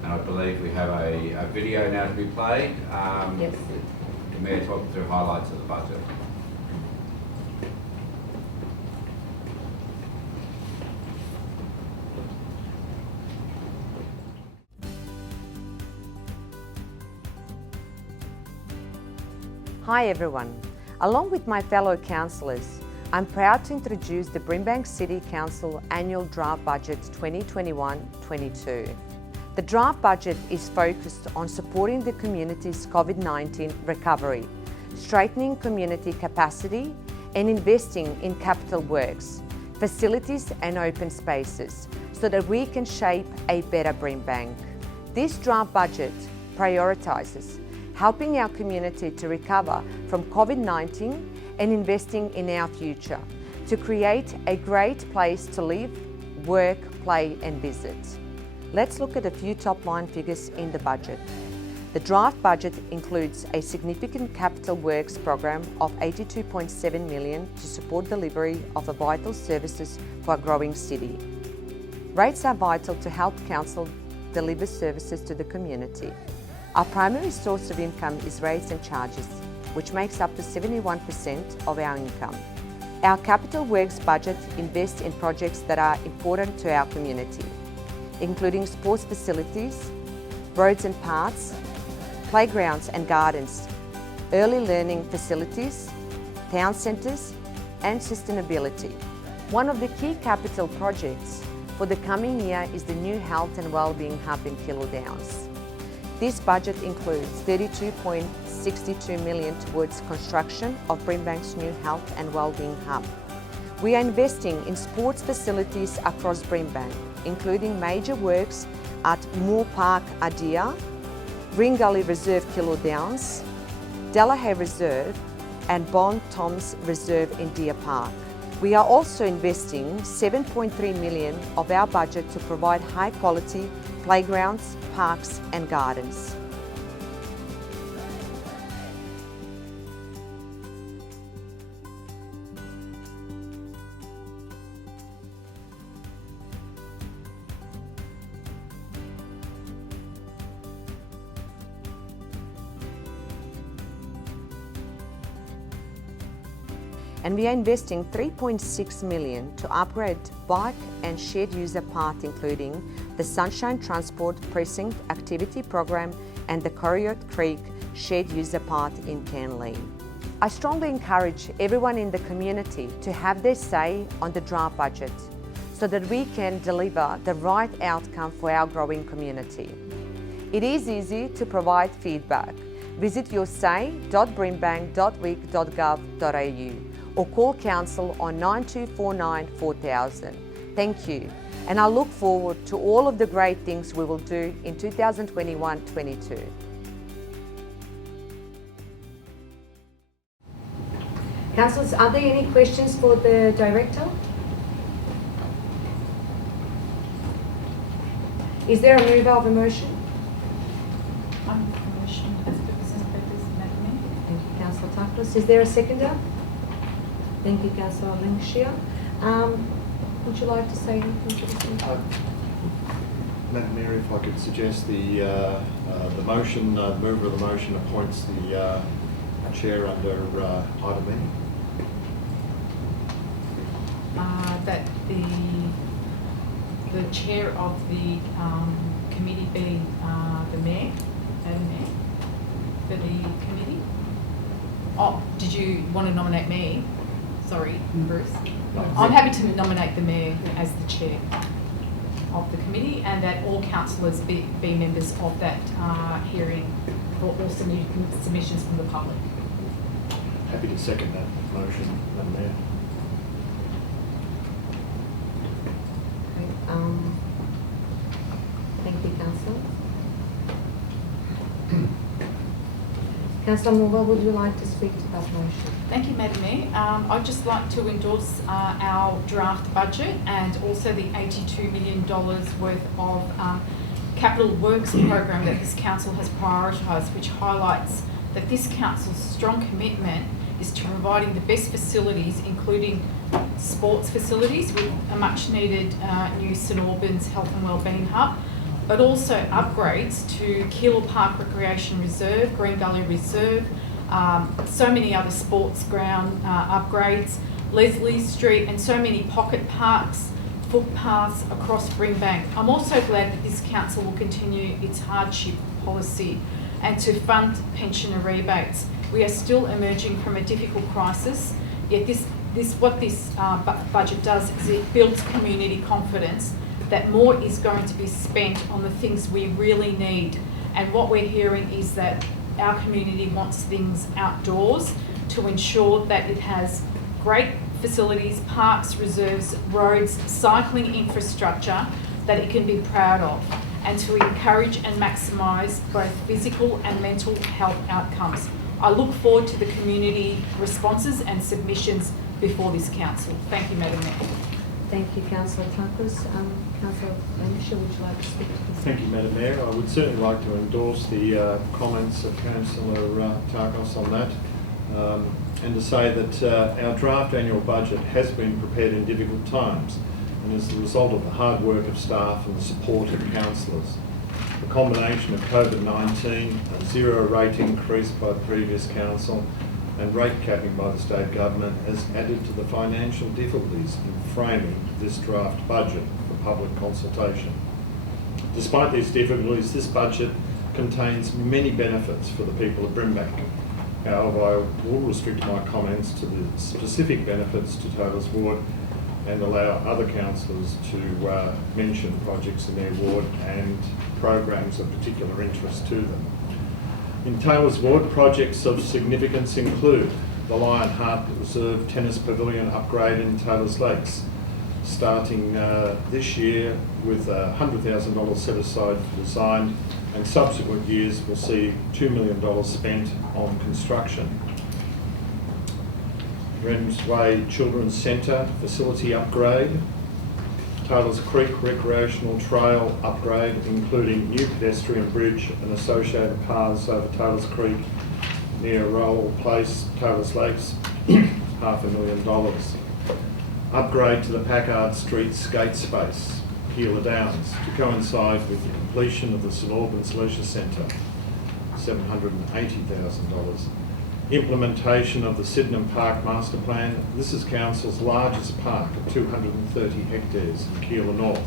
And I believe we have a video now to be played. Yes. The Mayor talking through highlights of the budget. Hi everyone. Along with my fellow councillors, I'm proud to introduce the Brimbank City Council Annual Draft Budget 2021-22. The draft budget is focused on supporting the community's COVID-19 recovery, strengthening community capacity and investing in capital works, facilities and open spaces so that we can shape a better Brimbank. This draft budget prioritises helping our community to recover from COVID-19 and investing in our future to create a great place to live, work, play and visit. Let's look at a few top-line figures in the budget. The draft budget includes a significant capital works program of $82.7 million to support delivery of vital services for a growing city. Rates are vital to help council deliver services to the community. Our primary source of income is rates and charges, which makes up to 71% of our income. Our capital works budget invests in projects that are important to our community, including sports facilities, roads and paths, playgrounds and gardens, early learning facilities, town centres and sustainability. One of the key capital projects for the coming year is the new Health and Wellbeing Hub in Killaloe Downs. This budget includes $32.62 million towards construction of Brimbank's new Health and Wellbeing Hub. We are investing in sports facilities across Brimbank, including major works at Moore Park, Adia, Green Gully Reserve, Killaloe Downs, Delahaye Reserve and Bon Toms Reserve in Deer Park. We are also investing $7.3 million of our budget to provide high quality playgrounds, parks and gardens. And we are investing $3.6 million to upgrade bike and shared user path, including the Sunshine Transport Precinct Activity Program and the Corriot Creek shared user path in Canley. I strongly encourage everyone in the community to have their say on the draft budget so that we can deliver the right outcome for our growing community. It is easy to provide feedback. Visit yoursay.brimbank.vic.gov.au or call Council on 9249 4000. Thank you, and I look forward to all of the great things we will do in 2021-22. Councillors, are there any questions for the Director? Is there a mover of a motion? I'm the motion as per business practice, Madam Mayor. Thank you, Councillor Tuckles. Is there a seconder? Thank you, Councillor Hampshire. Would you like to say anything to this? Madam Mayor, if I could suggest the motion, the mover of the motion appoints the chair under item E. That the chair of the committee be the mayor, Madam Mayor, for the committee. Oh, did you want to nominate me? Sorry, Bruce. I'm happy to nominate the mayor as the chair of the committee, and that all councillors be members of that hearing for all submissions from the public. Happy to second that motion, Madam Mayor. Thank you, Councillor. Councillor Moore, would you like to speak to that motion? Thank you, Madam Mayor. I'd just like to endorse our draft budget and also the $82 million worth of capital works program that this council has prioritised, which highlights that this council's strong commitment is to providing the best facilities, including sports facilities with a much needed new St Albans Health and Wellbeing Hub, but also upgrades to Killaloe Park Recreation Reserve, Green Gully Reserve, so many other sports ground upgrades, Leslie Street, and so many pocket parks, footpaths across Brimbank. I'm also glad that this council will continue its hardship policy and to fund pensioner rebates. We are still emerging from a difficult crisis, yet what this budget does is it builds community confidence that more is going to be spent on the things we really need. And what we're hearing is that our community wants things outdoors to ensure that it has great facilities, parks, reserves, roads, cycling infrastructure that it can be proud of, and to encourage and maximise both physical and mental health outcomes. I look forward to the community responses and submissions before this council. Thank you, Madam Mayor. Thank you, Councillor Takos. Councillor Lancashire, would you like to speak to this? Thank you, Madam Mayor. I would certainly like to endorse the comments of Councillor Takos on that, and to say that our draft annual budget has been prepared in difficult times and is the result of the hard work of staff and the support of councillors. The combination of COVID-19, a zero rate increase by the previous council and rate capping by the state government has added to the financial difficulties in framing this draft budget for public consultation. Despite these difficulties, this budget contains many benefits for the people of Brimbank. However, I will restrict my comments to the specific benefits to Taylor's ward and allow other councillors to mention projects in their ward and programs of particular interest to them. In Taylor's ward, projects of significance include the Lionheart Reserve Tennis Pavilion upgrade in Taylor's Lakes, starting this year with $100,000 set aside for design, and subsequent years will see $2 million spent on construction. Ramsway Children's Centre facility upgrade, Taylor's Creek Recreational Trail upgrade, including new pedestrian bridge and associated paths over Taylor's Creek near Rowell Place, Taylor's Lakes, $500,000. Upgrade to the Packard Street skate space, Keilor Downs, to coincide with the completion of the St Albans Leisure Centre, $780,000. Implementation of the Sydenham Park Master Plan. This is Council's largest park at 230 hectares in Keilor North.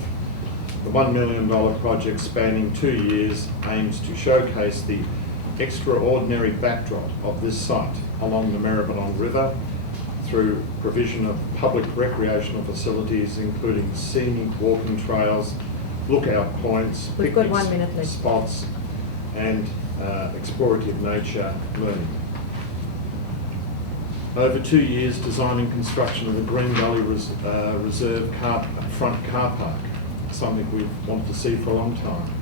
The $1 million project spanning 2 years aims to showcase the extraordinary backdrop of this site along the Maribyrnong River through provision of public recreational facilities including scenic walking trails, lookout points, We've got picnic 1 minute left. spots and explorative nature learning. Over 2 years, design and construction of the Green Gully Reserve front car park, something we've wanted to see for a long time.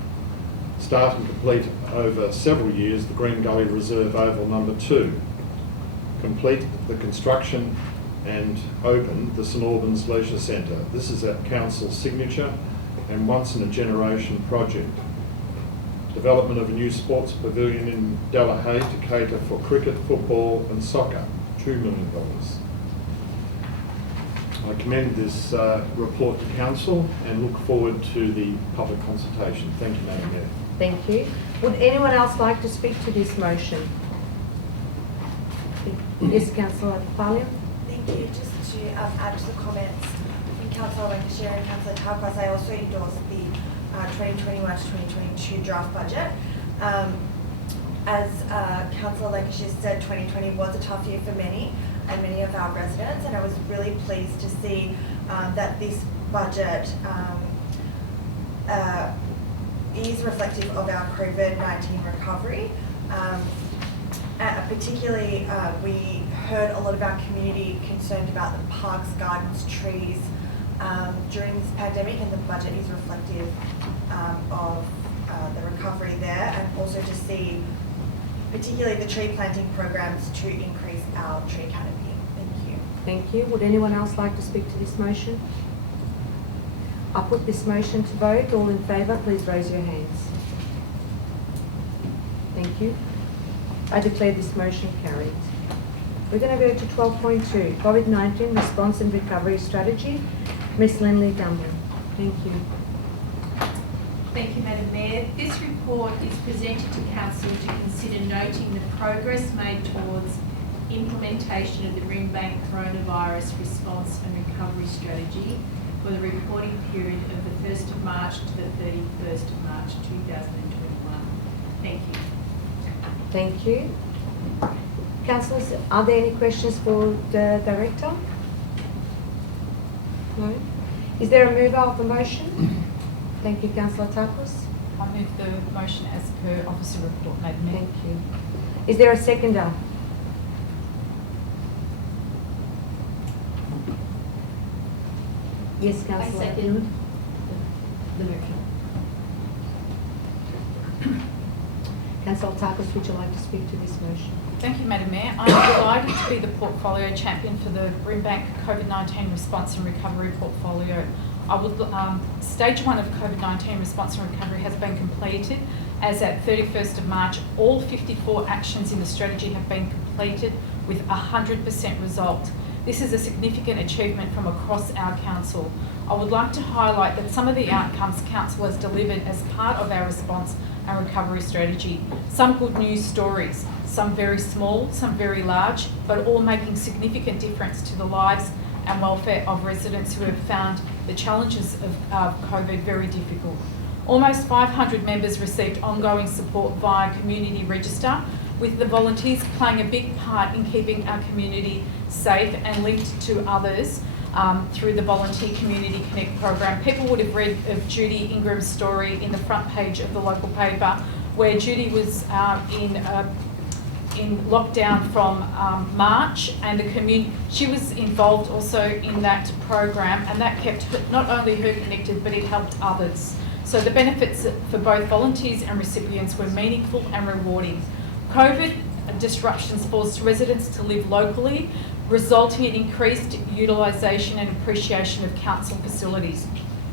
Start and complete over several years the Green Gully Reserve Oval number 2. Complete the construction and open the St Albans Leisure Centre. This is at Council's signature and once in a generation project. Development of a new sports pavilion in Delahaye to cater for cricket, football and soccer, $2 million. I commend this report to Council and look forward to the public consultation. Thank you, Madam Mayor. Thank you. Would anyone else like to speak to this motion? Yes, Councillor Albion. Thank you. Just to add to the comments from Councillor Lancashire and Councillor Takos, I also endorse the 2021 to 2022 draft budget. As Councillor Lancashire said, 2020 was a tough year for many and many of our residents, and I was really pleased to see that this budget is reflective of our COVID-19 recovery. Particularly, we heard a lot of our community concerned about the parks, gardens, trees during this pandemic, and the budget is reflective of the recovery there, and also to see particularly the tree planting programs to increase our tree canopy. Thank you. Thank you. Would anyone else like to speak to this motion? I'll put this motion to vote. All in favour, please raise your hands. Thank you. I declare this motion carried. We're going to go to 12.2, COVID-19 Response and Recovery Strategy. Ms. Lindley Gumlin. Thank you. Thank you, Madam Mayor. This report is presented to Council to consider noting the progress made towards implementation of the Brimbank Coronavirus Response and Recovery Strategy for the reporting period of the 1st of March to the 31st of March 2021. Thank you. Thank you. Councillors, are there any questions for the Director? No? Is there a mover of the motion? Thank you, Councillor Takos. I move the motion as per officer report, Madam Mayor. Thank you. Is there a seconder? Yes, Councillor. I second the motion. Councillor Tarkos, would you like to speak to this motion? Thank you, Madam Mayor. I'm delighted to be the portfolio champion for the Brimbank COVID-19 response and recovery portfolio. Stage 1 of COVID-19 response and recovery has been completed. As at 31st of March, all 54 actions in the strategy have been completed with 100% result. This is a significant achievement from across our council. I would like to highlight that some of the outcomes council has delivered as part of our response and recovery strategy. Some good news stories, some very small, some very large, but all making significant difference to the lives and welfare of residents who have found the challenges of COVID very difficult. Almost 500 members received ongoing support via Community Register, with the volunteers playing a big part in keeping our community safe and linked to others through the Volunteer Community Connect program. People would have read of Judy Ingram's story in the front page of the local paper, where Judy was in lockdown from March, and she was involved also in that program, and that kept not only her connected, but it helped others. So the benefits for both volunteers and recipients were meaningful and rewarding. COVID disruptions forced residents to live locally, resulting in increased utilisation and appreciation of council facilities.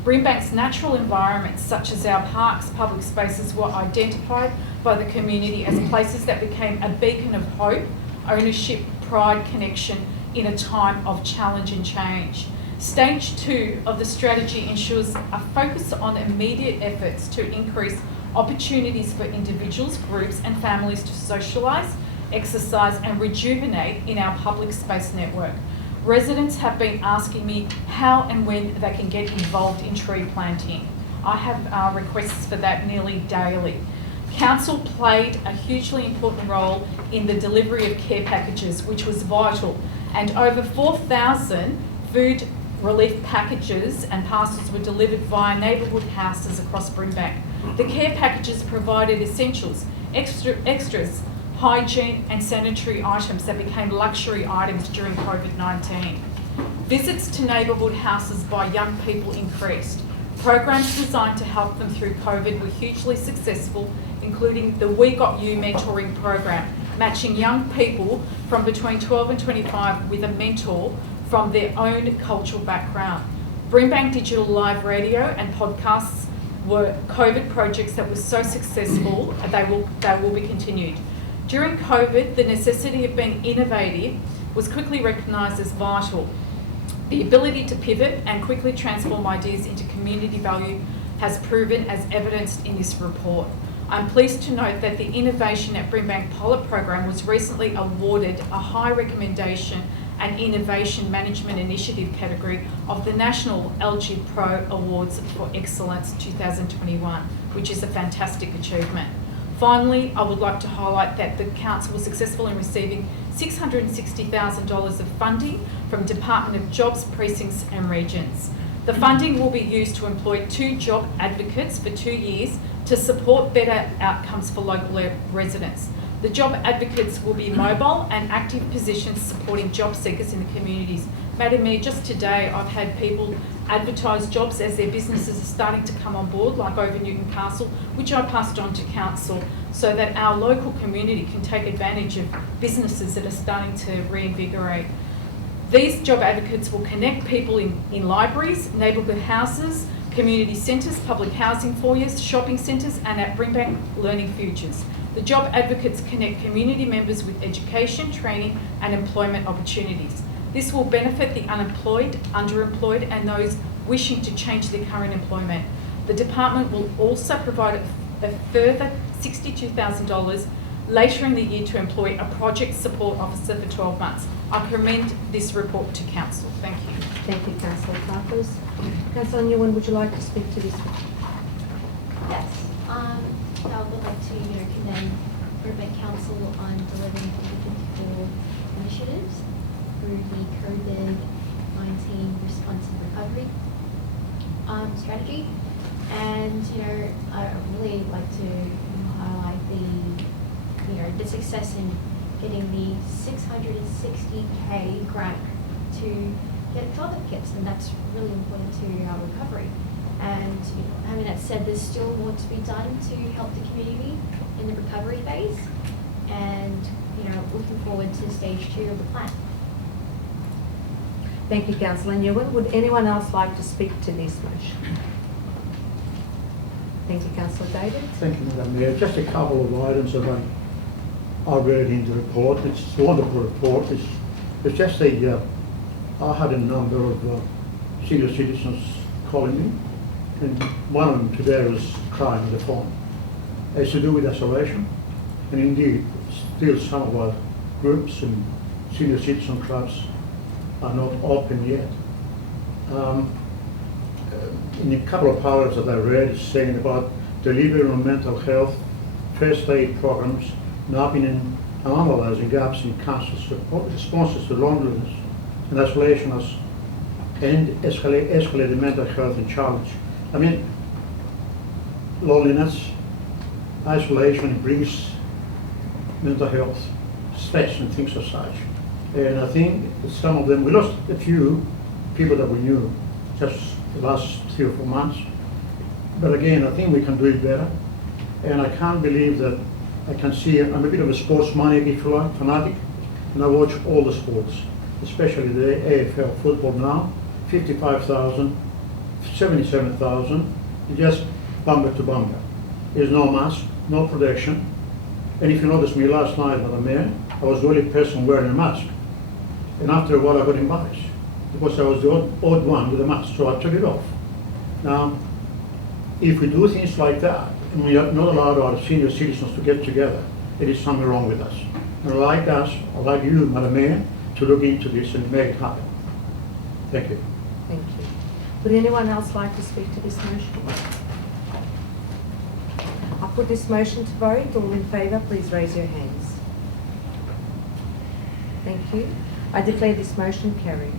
Brimbank's natural environments, such as our parks, public spaces, were identified by the community as places that became a beacon of hope, ownership, pride, connection in a time of challenge and change. Stage 2 of the strategy ensures a focus on immediate efforts to increase opportunities for individuals, groups and families to socialise, exercise and rejuvenate in our public space network. Residents have been asking me how and when they can get involved in tree planting. I have requests for that nearly daily. Council played a hugely important role in the delivery of care packages, which was vital, and over 4,000 food relief packages and parcels were delivered via neighbourhood houses across Brimbank. The care packages provided essentials, extras, hygiene and sanitary items that became luxury items during COVID-19. Visits to neighbourhood houses by young people increased. Programs designed to help them through COVID were hugely successful, including the We Got You mentoring program, matching young people from between 12 and 25 with a mentor from their own cultural background. Brimbank Digital Live Radio and podcasts were COVID projects that were so successful, they will be continued. During COVID, the necessity of being innovative was quickly recognised as vital. The ability to pivot and quickly transform ideas into community value has proven as evidenced in this report. I'm pleased to note that the Innovation at Brimbank pilot program was recently awarded a high recommendation and Innovation Management Initiative category of the National LG Pro Awards for Excellence 2021, which is a fantastic achievement. Finally, I would like to highlight that the Council was successful in receiving $660,000 of funding from Department of Jobs, Precincts and Regions. The funding will be used to employ 2 job advocates for 2 years to support better outcomes for local residents. The job advocates will be mobile and active positions supporting job seekers in the communities. Madam Mayor, just today I've had people advertise jobs as their businesses are starting to come on board, like over Newton Castle, which I passed on to Council so that our local community can take advantage of businesses that are starting to reinvigorate. These job advocates will connect people in libraries, neighbourhood houses, community centres, public housing foyers, shopping centres and at Brimbank Learning Futures. The job advocates connect community members with education, training and employment opportunities. This will benefit the unemployed, underemployed and those wishing to change their current employment. The department will also provide a further $62,000 later in the year to employ a project support officer for 12 months. I commend this report to Council. Thank you. Thank you, Councillor Tarkos. Councillor Nguyen, would you like to speak to this one? Yes. I would like to commend Brimbank Council on delivering 54 initiatives through the COVID-19 response and recovery strategy. And I really like to highlight the success in getting the $660K grant to get tourniquets, and that's really important to our recovery. And having that said, there's still more to be done to help the community in the recovery phase, and looking forward to stage 2 of the plan. Thank you, Councillor Nguyen. Would anyone else like to speak to this motion? Thank you, Councillor David. Thank you, Madam Mayor. Just a couple of items that I read in the report. It's a wonderful report. It's just I had a number of senior citizens calling me, and one of them today was crying on the phone. It's to do with isolation, and indeed, still some of our groups and senior citizen clubs are not open yet. In a couple of paragraphs that I read, it's saying about delivery on mental health, first aid programs, mapping and analysing gaps in council's responses to loneliness and isolation and escalated mental health and challenge. I mean, loneliness, isolation brings mental health, stress and things as such. And I think some of them, we lost a few people that we knew just the last 3 or 4 months. But again, I think we can do it better. And I can't believe that I can see, I'm a bit of a sports maniac, if you like, fanatic, and I watch all the sports, especially the AFL football now, 55,000, 77,000, just bumper to bumper. There's no mask, no protection. And if you noticed me last night, Madam Mayor, I was the only person wearing a mask. And after a while I got embarrassed because I was the odd one with a mask, so I took it off. Now, if we do things like that, and we are not allowed our senior citizens to get together, there is something wrong with us. And I'd like us, I'd like you, Madam Mayor, to look into this and make it happen. Thank you. Thank you. Would anyone else like to speak to this motion? I'll put this motion to vote. All in favour, please raise your hands. Thank you. I declare this motion carried.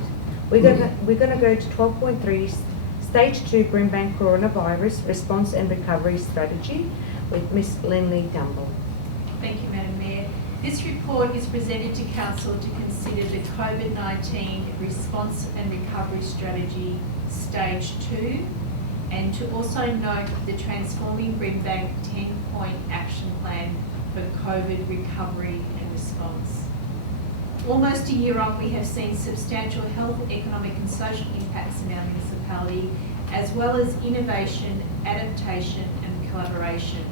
We're going to go to 12.3, Stage 2 Brimbank Coronavirus Response and Recovery Strategy with Ms. Lindley Dumble. Thank you, Madam Mayor. This report is presented to Council to consider the COVID-19 Response and Recovery Strategy Stage 2, and to also note the Transforming Brimbank 10-point action plan for COVID recovery and response. Almost a year on, we have seen substantial health, economic and social impacts in our municipality, as well as innovation, adaptation and collaboration.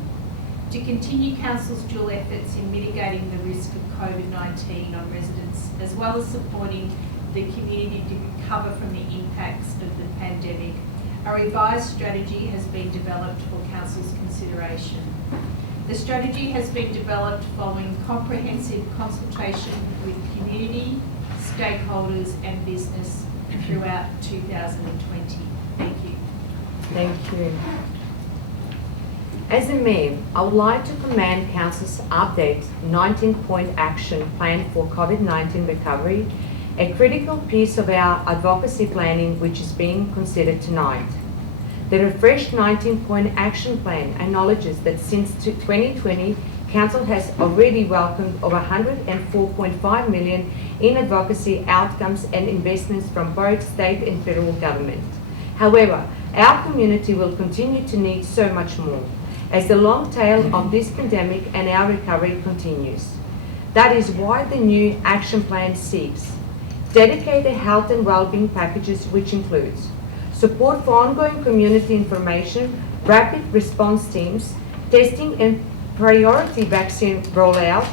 To continue Council's dual efforts in mitigating the risk of COVID-19 on residents, as well as supporting the community to recover from the impacts of the pandemic, a revised strategy has been developed for Council's consideration. The strategy has been developed following comprehensive consultation with community, stakeholders and business throughout 2020. Thank you. Thank you. As a Mayor, I would like to commend Council's update 19-point action plan for COVID-19 recovery, a critical piece of our advocacy planning which is being considered tonight. The refreshed 19-point action plan acknowledges that since 2020, Council has already welcomed over 104.5 million in advocacy outcomes and investments from both state and federal government. However, our community will continue to need so much more as the long tail of this pandemic and our recovery continues. That is why the new action plan seeks dedicated health and wellbeing packages, which includes support for ongoing community information, rapid response teams, testing and priority vaccine rollout,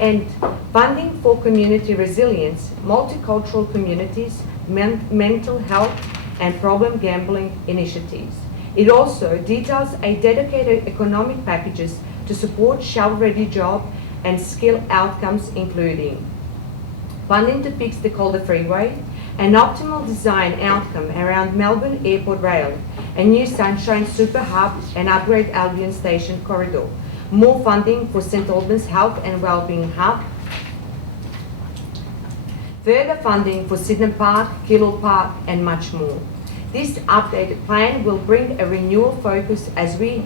and funding for community resilience, multicultural communities, mental health, and problem gambling initiatives. It also details a dedicated economic packages to support shovel-ready job and skill outcomes, including funding to fix the Calder Freeway, an optimal design outcome around Melbourne Airport Rail, a new Sunshine Super Hub, and upgrade Albion Station Corridor, more funding for St Albans Health and Wellbeing Hub, further funding for Sydenham Park, Killall Park, and much more. This updated plan will bring a renewal focus as we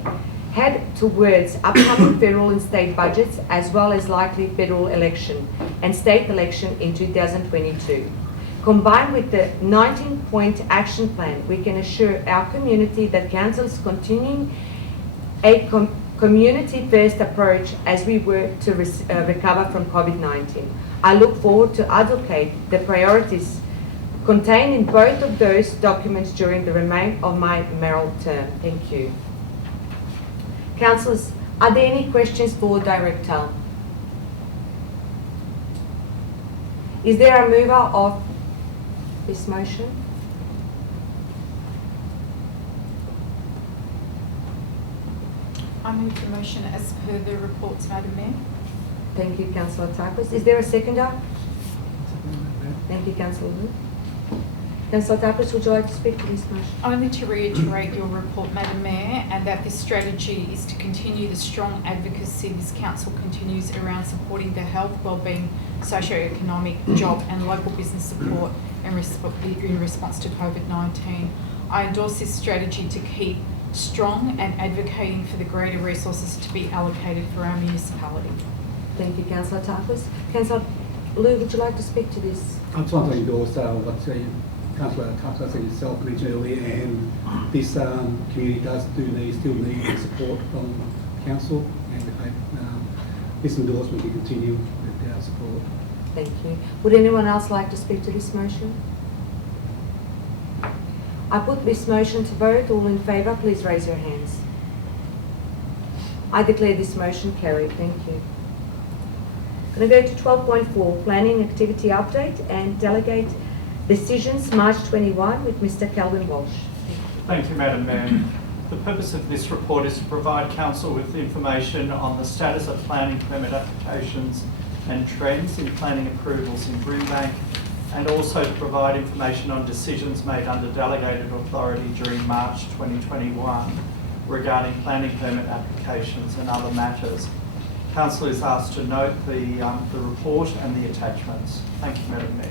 head towards upcoming federal and state budgets, as well as likely federal election and state election in 2022. Combined with the 19-point action plan, we can assure our community that Council is continuing a community-first approach as we work to recover from COVID-19. I look forward to advocate the priorities contained in both of those documents during the remainder of my mayoral term. Thank you. Councillors, are there any questions for Director? Is there a mover of this motion? I move the motion as per the reports, Madam Mayor. Thank you, Councillor Takis. Is there a seconder? Thank you, Councillor Wu. Councillor Takis, would you like to speak to this motion? Only to reiterate your report, Madam Mayor, and that this strategy is to continue the strong advocacy this council continues around supporting the health, wellbeing, socio-economic, job and local business support in response to COVID-19. I endorse this strategy to keep strong and advocating for the greater resources to be allocated for our municipality. Thank you, Councillor Takis. Councillor Lou, would you like to speak to this? I just want to endorse what Councillor Takis and yourself mentioned earlier, and this community still need the support from Council, and this endorsement will continue with our support. Thank you. Would anyone else like to speak to this motion? I put this motion to vote. All in favour, please raise your hands. I declare this motion carried. Thank you. I'm going to go to 12.4, Planning Activity Update and Delegate Decisions, March 21, with Mr. Kelvin Walsh. Thank you, Madam Mayor. The purpose of this report is to provide Council with information on the status of planning permit applications and trends in planning approvals in Brimbank, and also to provide information on decisions made under delegated authority during March 2021 regarding planning permit applications and other matters. Council is asked to note the report and the attachments. Thank you, Madam Mayor.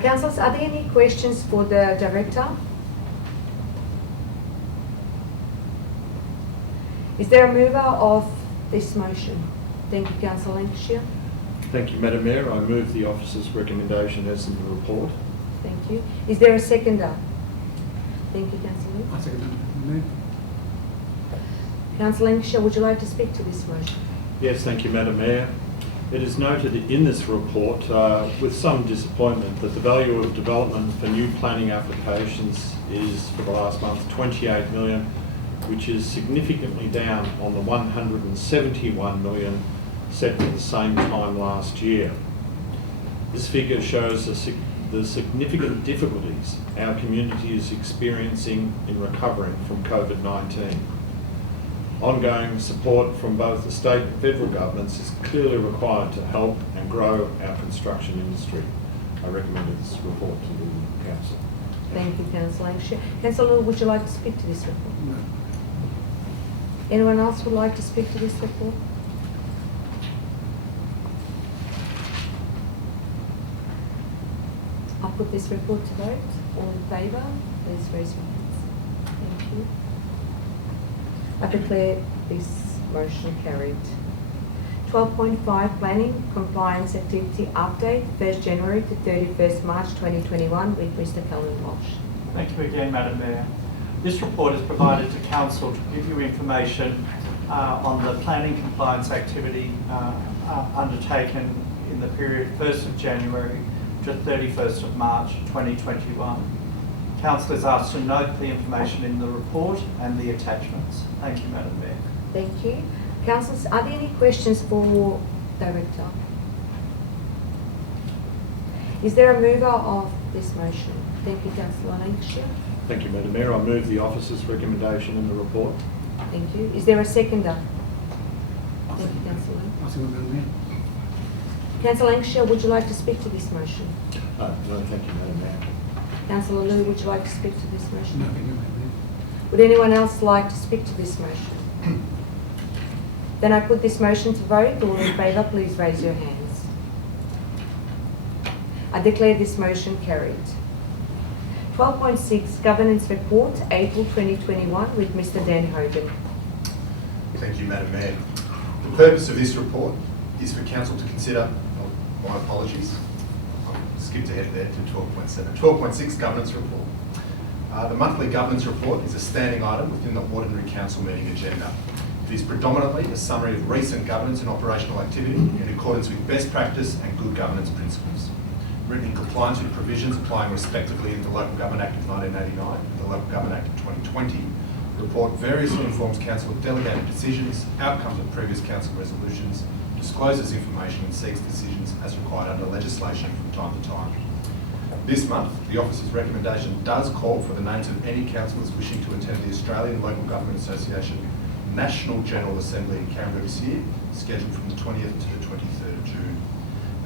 Councillors, are there any questions for the Director? Is there a mover of this motion? Thank you, Councillor Lancashire. Thank you, Madam Mayor. I move the officer's recommendation as in the report. Thank you. Is there a seconder? Thank you, Councillor. I second that, Madam Mayor. Councillor Lancashire, would you like to speak to this motion? Yes, thank you, Madam Mayor. It is noted in this report with some disappointment that the value of development for new planning applications is, for the last month, 28 million, which is significantly down on the 171 million set for the same time last year. This figure shows the significant difficulties our community is experiencing in recovering from COVID-19. Ongoing support from both the state and federal governments is clearly required to help and grow our construction industry. I recommend this report to the Council. Thank you, Councillor Lancashire. Councillor, would you like to speak to this report? No. Anyone else would like to speak to this report? I'll put this report to vote. All in favour, please raise your hands. Thank you. I declare this motion carried. 12.5 Planning Compliance Activity Update, 1st January to 31st March 2021 with Mr. Kelvin Walsh. Thank you again, Madam Mayor. This report is provided to Council to give you information on the planning compliance activity undertaken in the period 1st of January to 31st of March 2021. Council is asked to note the information in the report and the attachments. Thank you, Madam Mayor. Thank you. Councillors, are there any questions for Director? Is there a mover of this motion? Thank you, Councillor Lancashire. Thank you, Madam Mayor. I move the officer's recommendation in the report. Thank you. Is there a seconder? Thank you, Councillor. I second that, Madam Mayor. Councillor Lancashire, would you like to speak to this motion? No, thank you, Madam Mayor. Councillor Lou, would you like to speak to this motion? No, thank you, Madam Mayor. Would anyone else like to speak to this motion? Then I put this motion to vote. All in favour, please raise your hands. I declare this motion carried. 12.6 Governance Report, April 2021 with Mr. Dan Hogan. Thank you, Madam Mayor. The purpose of this report is for Council to consider My apologies. I skipped ahead there to 12.7. 12.6 Governance Report. The monthly governance report is a standing item within the ordinary council meeting agenda. It is predominantly a summary of recent governance and operational activity in accordance with best practice and good governance principles. Written in compliance with provisions applying respectively in the Local Government Act of 1989 and the Local Government Act of 2020, the report variously informs council of delegated decisions, outcomes of previous council resolutions, discloses information and seeks decisions as required under legislation from time to time. This month, the office's recommendation does call for the names of any councillors wishing to attend the Australian Local Government Association National General Assembly in Canberra this year, scheduled from the 20th to the 23rd of June.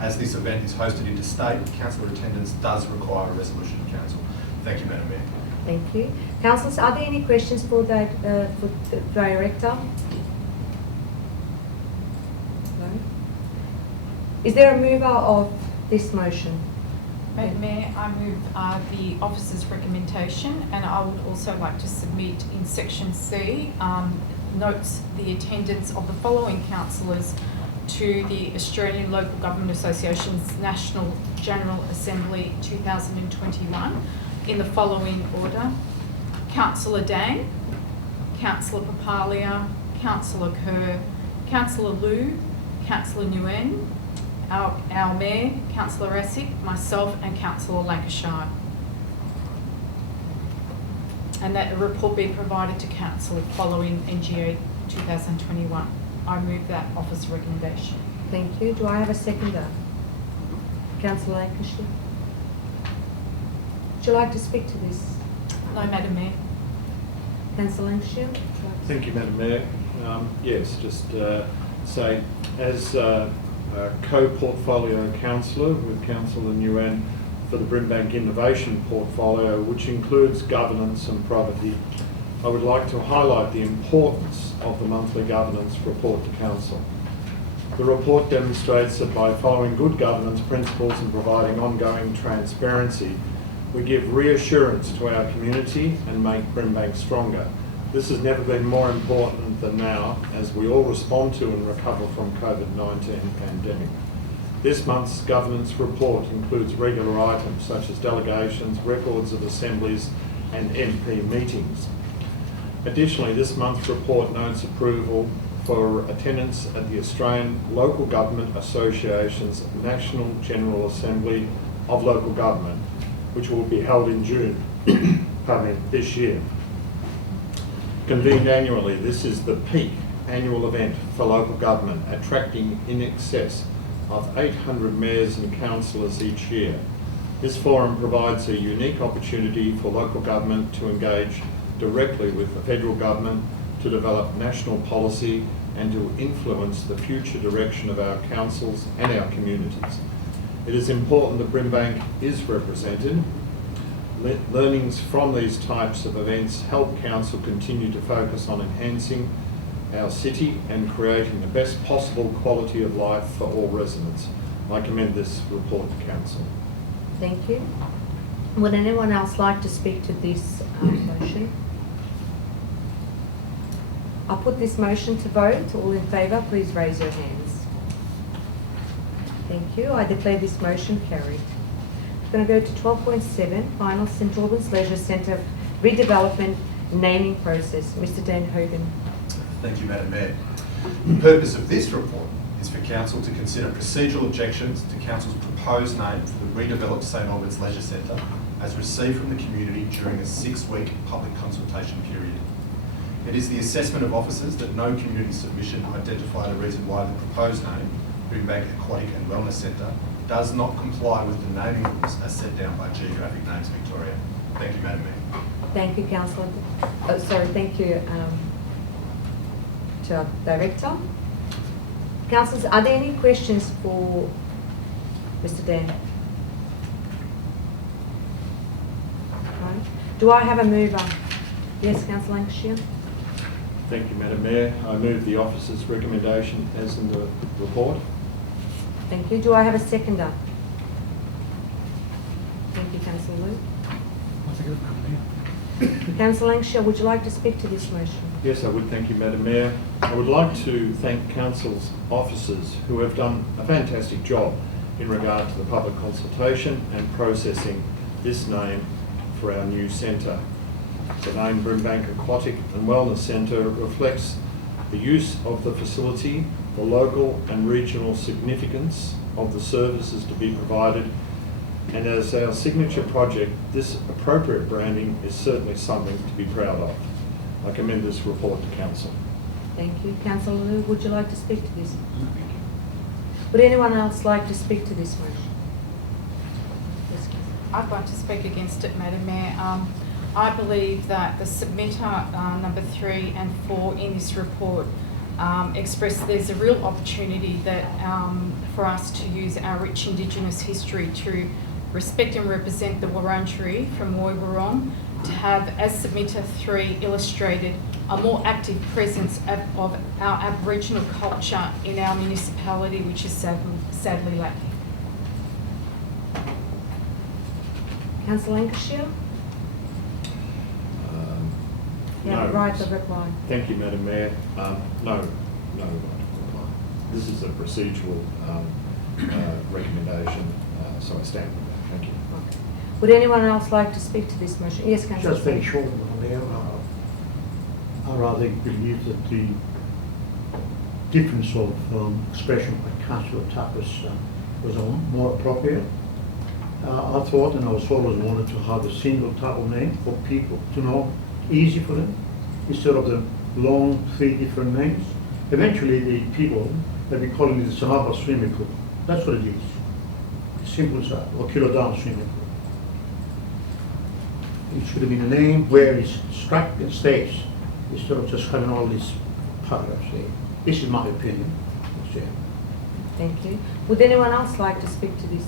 As this event is hosted interstate, councillor attendance does require a resolution of council. Thank you, Madam Mayor. Thank you. Councillors, are there any questions for the Director? No? Is there a mover of this motion? Madam Mayor, I move the officer's recommendation, and I would also like to submit in section C notes the attendance of the following councillors to the Australian Local Government Association's National General Assembly 2021 in the following order: Councillor Dang, Councillor Papalia, Councillor Kerr, Councillor Liu, Councillor Nguyen, our Mayor, Councillor Asic, myself and Councillor Lancashire. And that a report be provided to Council following NGA 2021. I move that office recommendation. Thank you. Do I have a seconder? Councillor Lancashire. Would you like to speak to this? No, Madam Mayor. Councillor Lancashire? Thank you, Madam Mayor. Yes, just say, as a co-portfolio councillor with Councillor Nguyen for the Brimbank Innovation Portfolio, which includes governance and property, I would like to highlight the importance of the monthly governance report to Council. The report demonstrates that by following good governance principles and providing ongoing transparency, we give reassurance to our community and make Brimbank stronger. This has never been more important than now as we all respond to and recover from COVID-19 pandemic. This month's governance report includes regular items such as delegations, records of assemblies and MP meetings. Additionally, this month's report notes approval for attendance at the Australian Local Government Association's National General Assembly of Local Government, which will be held in June this year. Convened annually, this is the peak annual event for local government, attracting in excess of 800 mayors and councillors each year. This forum provides a unique opportunity for local government to engage directly with the federal government to develop national policy and to influence the future direction of our councils and our communities. It is important that Brimbank is represented. Learnings from these types of events help Council continue to focus on enhancing our city and creating the best possible quality of life for all residents. I commend this report to Council. Thank you. Would anyone else like to speak to this motion? I'll put this motion to vote. All in favour, please raise your hands. Thank you. I declare this motion carried. We're going to go to 12.7, final St Albans Leisure Centre redevelopment naming process. Mr Dan Hogan. Thank you, Madam Mayor. The purpose of this report is for Council to consider procedural objections to Council's proposed name for the redeveloped St Albans Leisure Centre as received from the community during a 6-week public consultation period. It is the assessment of officers that no community submission identified a reason why the proposed name, Brimbank Aquatic and Wellness Centre, does not comply with the naming rules as set down by Geographic Names Victoria. Thank you, Madam Mayor. Thank you, Councillor. Thank you to our Director. Councillors, are there any questions for Mr Dan? No? Do I have a mover? Yes, Councillor Lancashire. Thank you, Madam Mayor. I move the officer's recommendation as in the report. Thank you. Do I have a seconder? Thank you, Councillor Liu. Councillor Lancashire, would you like to speak to this motion? Yes, I would. Thank you, Madam Mayor. I would like to thank Council's officers who have done a fantastic job in regard to the public consultation and processing this name for our new centre. The name Brimbank Aquatic and Wellness Centre reflects the use of the facility, the local and regional significance of the services to be provided, and as our signature project, this appropriate branding is certainly something to be proud of. I commend this report to Council. Thank you. Councillor Liu, would you like to speak to this? Would anyone else like to speak to this motion? Yes, Councillor. I'd like to speak against it, Madam Mayor. I believe that the submitter number 3 and 4 in this report express there's a real opportunity that for us to use our rich Indigenous history to respect and represent the Wurundjeri from Woiwurrung, to have, as submitter 3 illustrated, a more active presence of our Aboriginal culture in our municipality, which is sadly lacking. Councillor Lancashire? You have the right to reply. Thank you, Madam Mayor. No right to reply. This is a procedural recommendation, so I stand with that. Thank you. Okay. Would anyone else like to speak to this motion? Yes, Councillor. Just very short, Madam Mayor. I rather believe that the difference of expression by Councillor Tapas was more appropriate. I thought, and I was always wanted to have a single type of name for people to know, easy for them, instead of the long 3 different names. Eventually, the people will be calling it the Sanaba swimming pool. That's what it is. Simple as that, or Kilo Down swimming pool. It should have been a name where it's struck and stays, instead of just having all these paragraphs there. This is my opinion. Thank you. Would anyone else like to speak to this?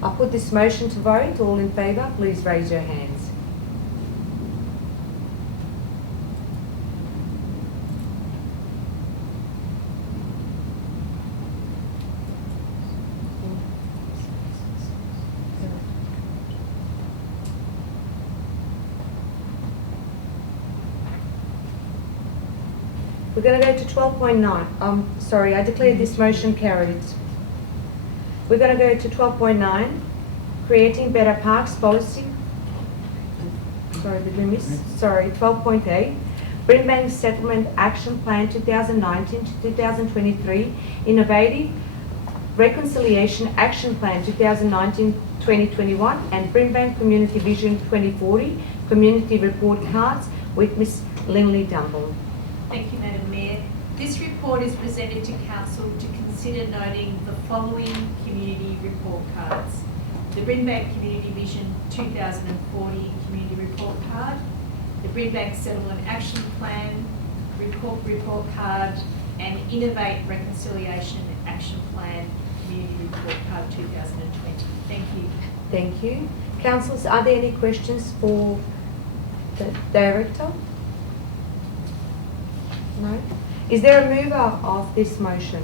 I'll put this motion to vote. All in favour, please raise your hands. We're going to go to 12.9. Sorry, I declare this motion carried. We're going to go to 12.9, creating better parks policy. Sorry, did we miss? Sorry, 12.8, Brimbank Settlement Action Plan 2019 to 2023, Innovative Reconciliation Action Plan 2019-2021, and Brimbank Community Vision 2040, Community Report Cards with Ms. Lindley Dumble. Thank you, Madam Mayor. This report is presented to Council to consider noting the following community report cards. The Brimbank Community Vision 2040 Community Report Card, the Brimbank Settlement Action Plan report card, and Innovate Reconciliation Action Plan Community Report Card 2020. Thank you. Thank you. Councillors, are there any questions for the Director? No? Is there a mover of this motion?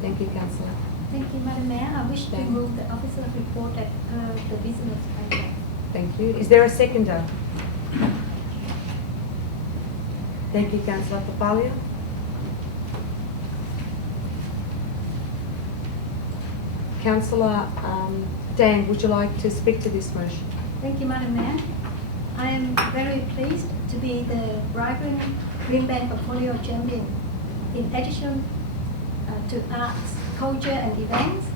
Thank you, Councillor. Thank you, Madam Mayor. I wish to move the officer's report as per the business agenda. Thank you. Is there a seconder? Thank you, Councillor Papalia. Councillor Dan, would you like to speak to this motion? Thank you, Madam Mayor. I am very pleased to be the vibrant Brimbank portfolio champion. In addition to arts, culture and events,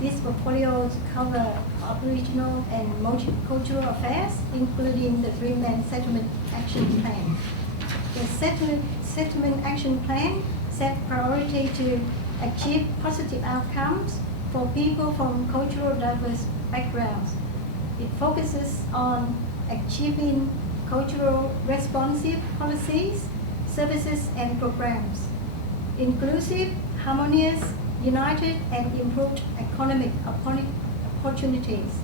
these portfolios cover Aboriginal and multicultural affairs, including the Brimbank Settlement Action Plan. The Settlement Action Plan set priority to achieve positive outcomes for people from cultural diverse backgrounds. It focuses on achieving cultural responsive policies, services and programs, inclusive, harmonious, united and improved economic opportunities.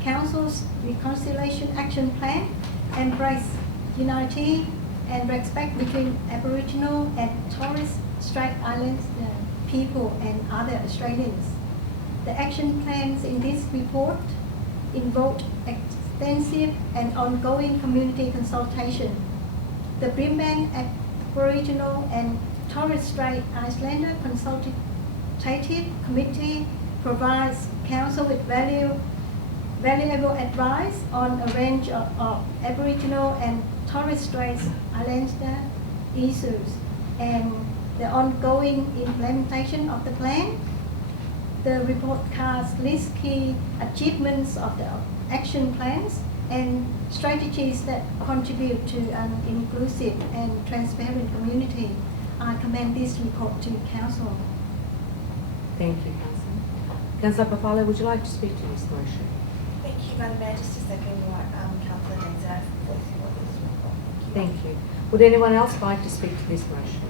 Council's Reconciliation Action Plan embraces unity and respect between Aboriginal and Torres Strait Islands people and other Australians. The action plans in this report involved extensive and ongoing community consultation. The Brimbank Aboriginal and Torres Strait Islander Consultative Committee provides Council with valuable advice on a range of Aboriginal and Torres Strait Islander issues and the ongoing implementation of the plan. The report cards list key achievements of the action plans and strategies that contribute to an inclusive and transparent community. I commend this report to Council. Thank you, Councillor. Councillor Pafalo, would you like to speak to this motion? Thank you, Madam Mayor. Just to second what Councillor Nazer voicing on this report. Thank you. Would anyone else like to speak to this motion?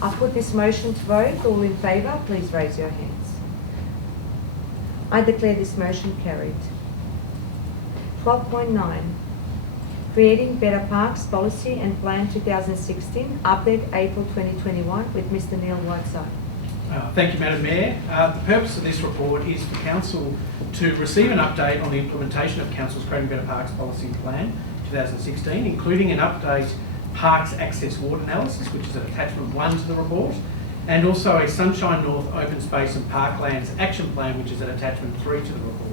I put this motion to vote. All in favour, please raise your hands. I declare this motion carried. 12.9. Creating Better Parks Policy and Plan 2016, update April 2021 with Mr Neil Whiteside. Thank you, Madam Mayor. The purpose of this report is for Council to receive an update on the implementation of Council's Creating Better Parks Policy and Plan 2016, including an update Parks Access Ward Analysis, which is an attachment 1 to the report, and also a Sunshine North Open Space and Parklands Action Plan, which is an attachment 3 to the report.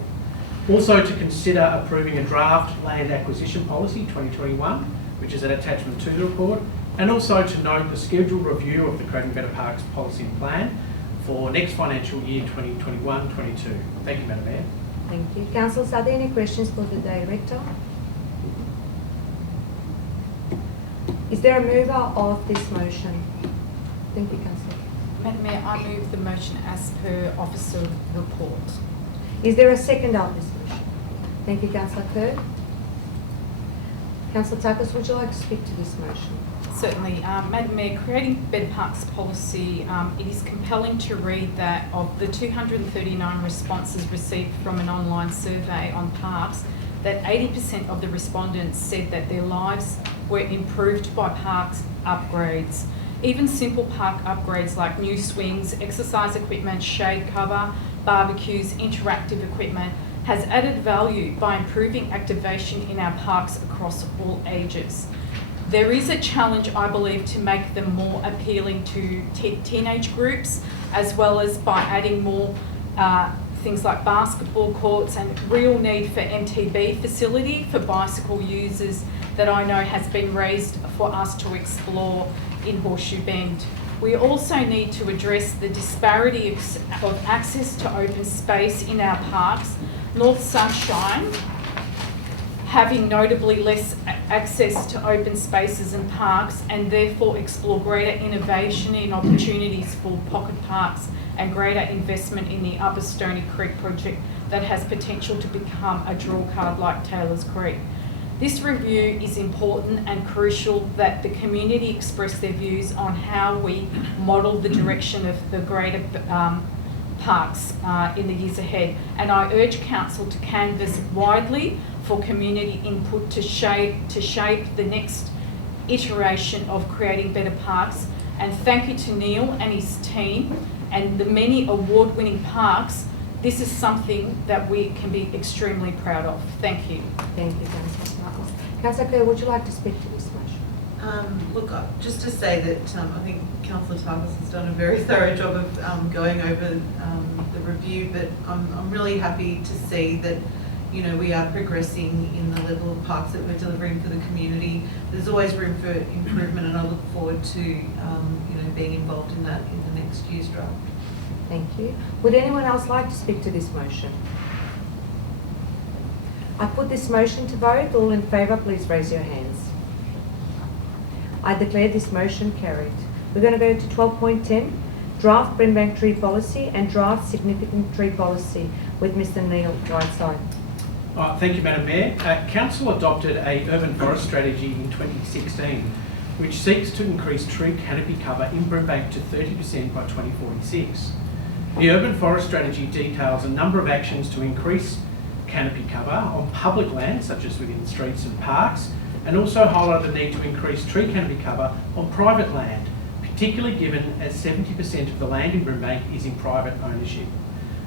Also to consider approving a draft Land Acquisition Policy 2021, which is an attachment 2 to the report, and also to note the scheduled review of the Creating Better Parks Policy and Plan for next financial year 2021-22. Thank you, Madam Mayor. Thank you. Councillors, are there any questions for the Director? Is there a mover of this motion? Thank you, Councillor. Madam Mayor, I move the motion as per Officer report. Is there a second of this motion? Thank you, Councillor Kerr. Councillor Takis, would you like to speak to this motion? Certainly. Madam Mayor, Creating Better Parks Policy, it is compelling to read that of the 239 responses received from an online survey on parks, that 80% of the respondents said that their lives were improved by parks upgrades. Even simple park upgrades like new swings, exercise equipment, shade cover, barbecues, interactive equipment has added value by improving activation in our parks across all ages. There is a challenge, I believe, to make them more appealing to teenage groups, as well as by adding more things like basketball courts and real need for MTB facility for bicycle users that I know has been raised for us to explore in Horseshoe Bend. We also need to address the disparity of access to open space in our parks. North Sunshine having notably less access to open spaces and parks, and therefore explore greater innovation in opportunities for pocket parks and greater investment in the Upper Stony Creek project that has potential to become a draw card like Taylor's Creek. This review is important and crucial that the community express their views on how we model the direction of the greater parks in the years ahead. And I urge Council to canvass widely for community input to shape the next iteration of Creating Better Parks. And thank you to Neil and his team and the many award-winning parks. This is something that we can be extremely proud of. Thank you. Thank you, Councillor Marcos. Councillor Kerr, would you like to speak to this motion? Look, just to say that I think Councillor Targis has done a very thorough job of going over the review, but I'm really happy to see that we are progressing in the level of parks that we're delivering for the community. There's always room for improvement, and I look forward to being involved in that in the next year's draft. Thank you. Would anyone else like to speak to this motion? I put this motion to vote. All in favour, please raise your hands. I declare this motion carried. We're going to go to 12.10, Draft Brimbank Tree Policy and Draft Significant Tree Policy with Mr Neil Whiteside. Thank you, Madam Mayor. Council adopted a urban forest strategy in 2016, which seeks to increase tree canopy cover in Brimbank to 30% by 2046. The urban forest strategy details a number of actions to increase canopy cover on public land, such as within streets and parks, and also highlight the need to increase tree canopy cover on private land, particularly given as 70% of the land in Brimbank is in private ownership.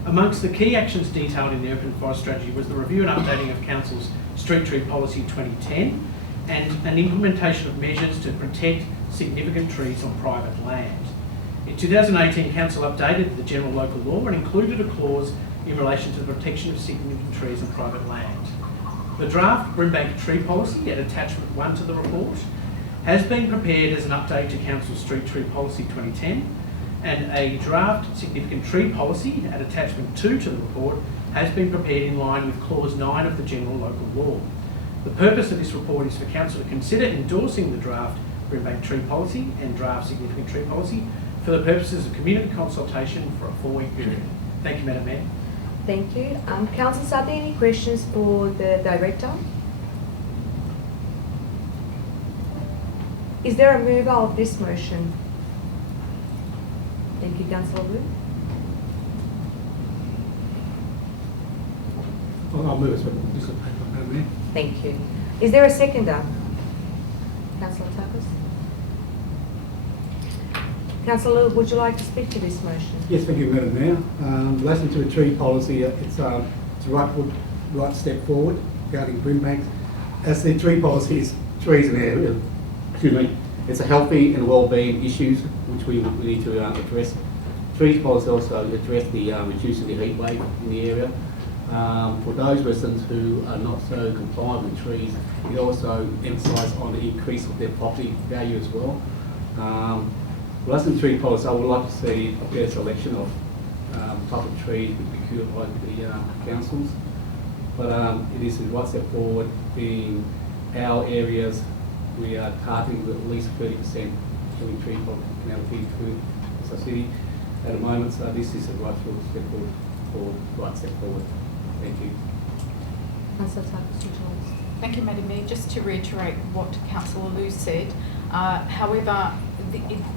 Amongst the key actions detailed in the urban forest strategy was the review and updating of Council's Street Tree Policy 2010 and an implementation of measures to protect significant trees on private land. In 2018, Council updated the general local law and included a clause in relation to the protection of significant trees on private land. The draft Brimbank tree policy at attachment 1 to the report has been prepared as an update to Council's Street Tree Policy 2010, and a draft significant tree policy at attachment 2 to the report has been prepared in line with clause 9 of the general local law. The purpose of this report is for Council to consider endorsing the draft Brimbank tree policy and draft significant tree policy for the purposes of community consultation for a 4-week period. Thank you, Madam Mayor. Thank you. Councillors, are there any questions for the Director? Is there a mover of this motion? Thank you, Councillor Wu. I'll move this paper, Madam Mayor. Thank you. Is there a seconder? Councillor Takis? Councillor, would you like to speak to this motion? Yes, thank you, Madam Mayor. In relation to the tree policy, it's a right step forward regarding Brimbank. As the tree policy is trees in the area, it's a healthy and well-being issues which we need to address. Trees policy also address the reducing the heat wave in the area. For those residents who are not so compliant with trees, we also emphasise on the increase of their property value as well. Relation to tree policy, I would like to see a better selection of type of trees procured by the councils. But it is a right step forward. In our areas, we are targeting at least 30% killing tree popularity through the city at the moment. So this is a right step forward. Thank you. Councillor Takis, would you like to? Thank you, Madam Mayor. Just to reiterate what Councillor Liu said, however,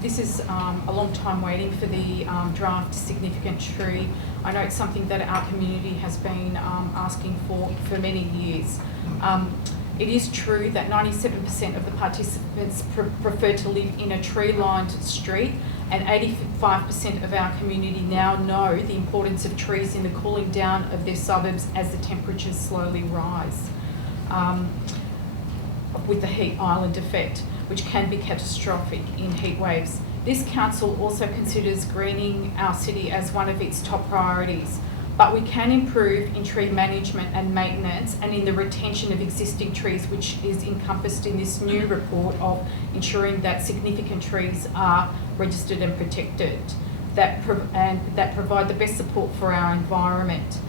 this is a long time waiting for the draft significant tree. I know it's something that our community has been asking for many years. It is true that 97% of the participants prefer to live in a tree-lined street, and 85% of our community now know the importance of trees in the cooling down of their suburbs as the temperatures slowly rise with the heat island effect, which can be catastrophic in heat waves. This council also considers greening our city as one of its top priorities, but we can improve in tree management and maintenance and in the retention of existing trees, which is encompassed in this new report of ensuring that significant trees are registered and protected, that provide the best support for our environment.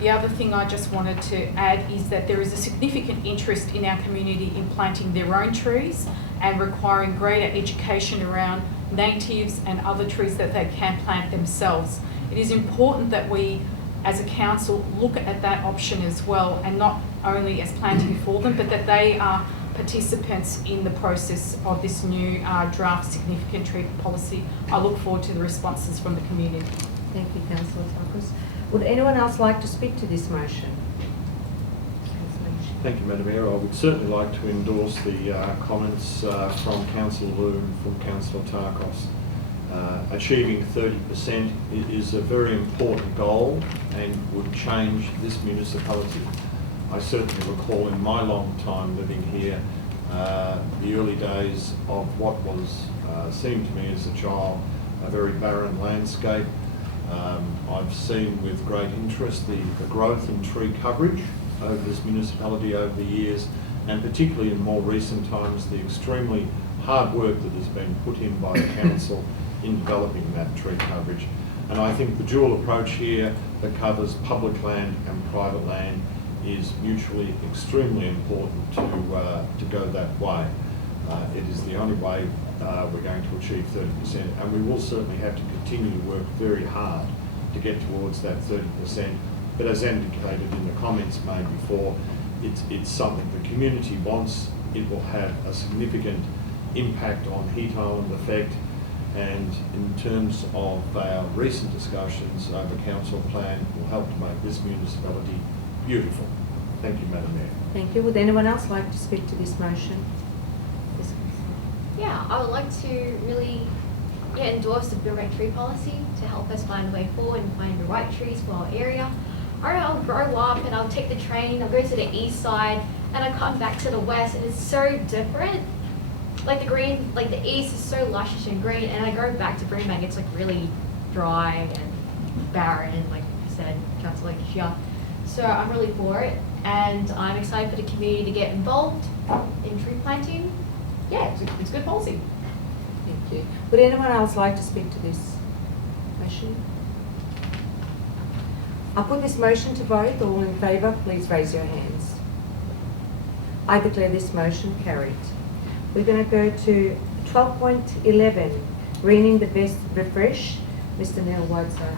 The other thing I just wanted to add is that there is a significant interest in our community in planting their own trees and requiring greater education around natives and other trees that they can plant themselves. It is important that we, as a council, look at that option as well, and not only as planting for them, but that they are participants in the process of this new draft significant tree policy. I look forward to the responses from the community. Thank you, Councillor Takis. Would anyone else like to speak to this motion? Thank you, Madam Mayor. I would certainly like to endorse the comments from Councillor Liu and from Councillor Takis. Achieving 30% is a very important goal and would change this municipality. I certainly recall in my long time living here the early days of what was seemed to me as a child a very barren landscape. I've seen with great interest the growth in tree coverage over this municipality over the years, and particularly in more recent times the extremely hard work that has been put in by the council in developing that tree coverage. And I think the dual approach here that covers public land and private land is mutually extremely important to go that way. It is the only way we're going to achieve 30%, and we will certainly have to continue to work very hard to get towards that 30%. But as indicated in the comments made before, it's something the community wants. It will have a significant impact on heat island effect, and in terms of our recent discussions over council plan, will help to make this municipality beautiful. Thank you, Madam Mayor. Thank you. Would anyone else like to speak to this motion? Yeah, I would like to really endorse the Brimbank tree policy to help us find a way forward and find the right trees for our area. I'll grow up and I'll take the train, I'll go to the east side, and I come back to the west and it's so different. Like the green, like the east is so luscious and green, and I go back to Brimbank, it's like really dry and barren, like you said, Councillor Chia. So I'm really for it, and I'm excited for the community to get involved in tree planting. Yeah, it's good policy. Thank you. Would anyone else like to speak to this motion? I put this motion to vote. All in favour, please raise your hands. I declare this motion carried. We're going to go to 12.11, greening the best refresh. Mr. Neil Whiteside.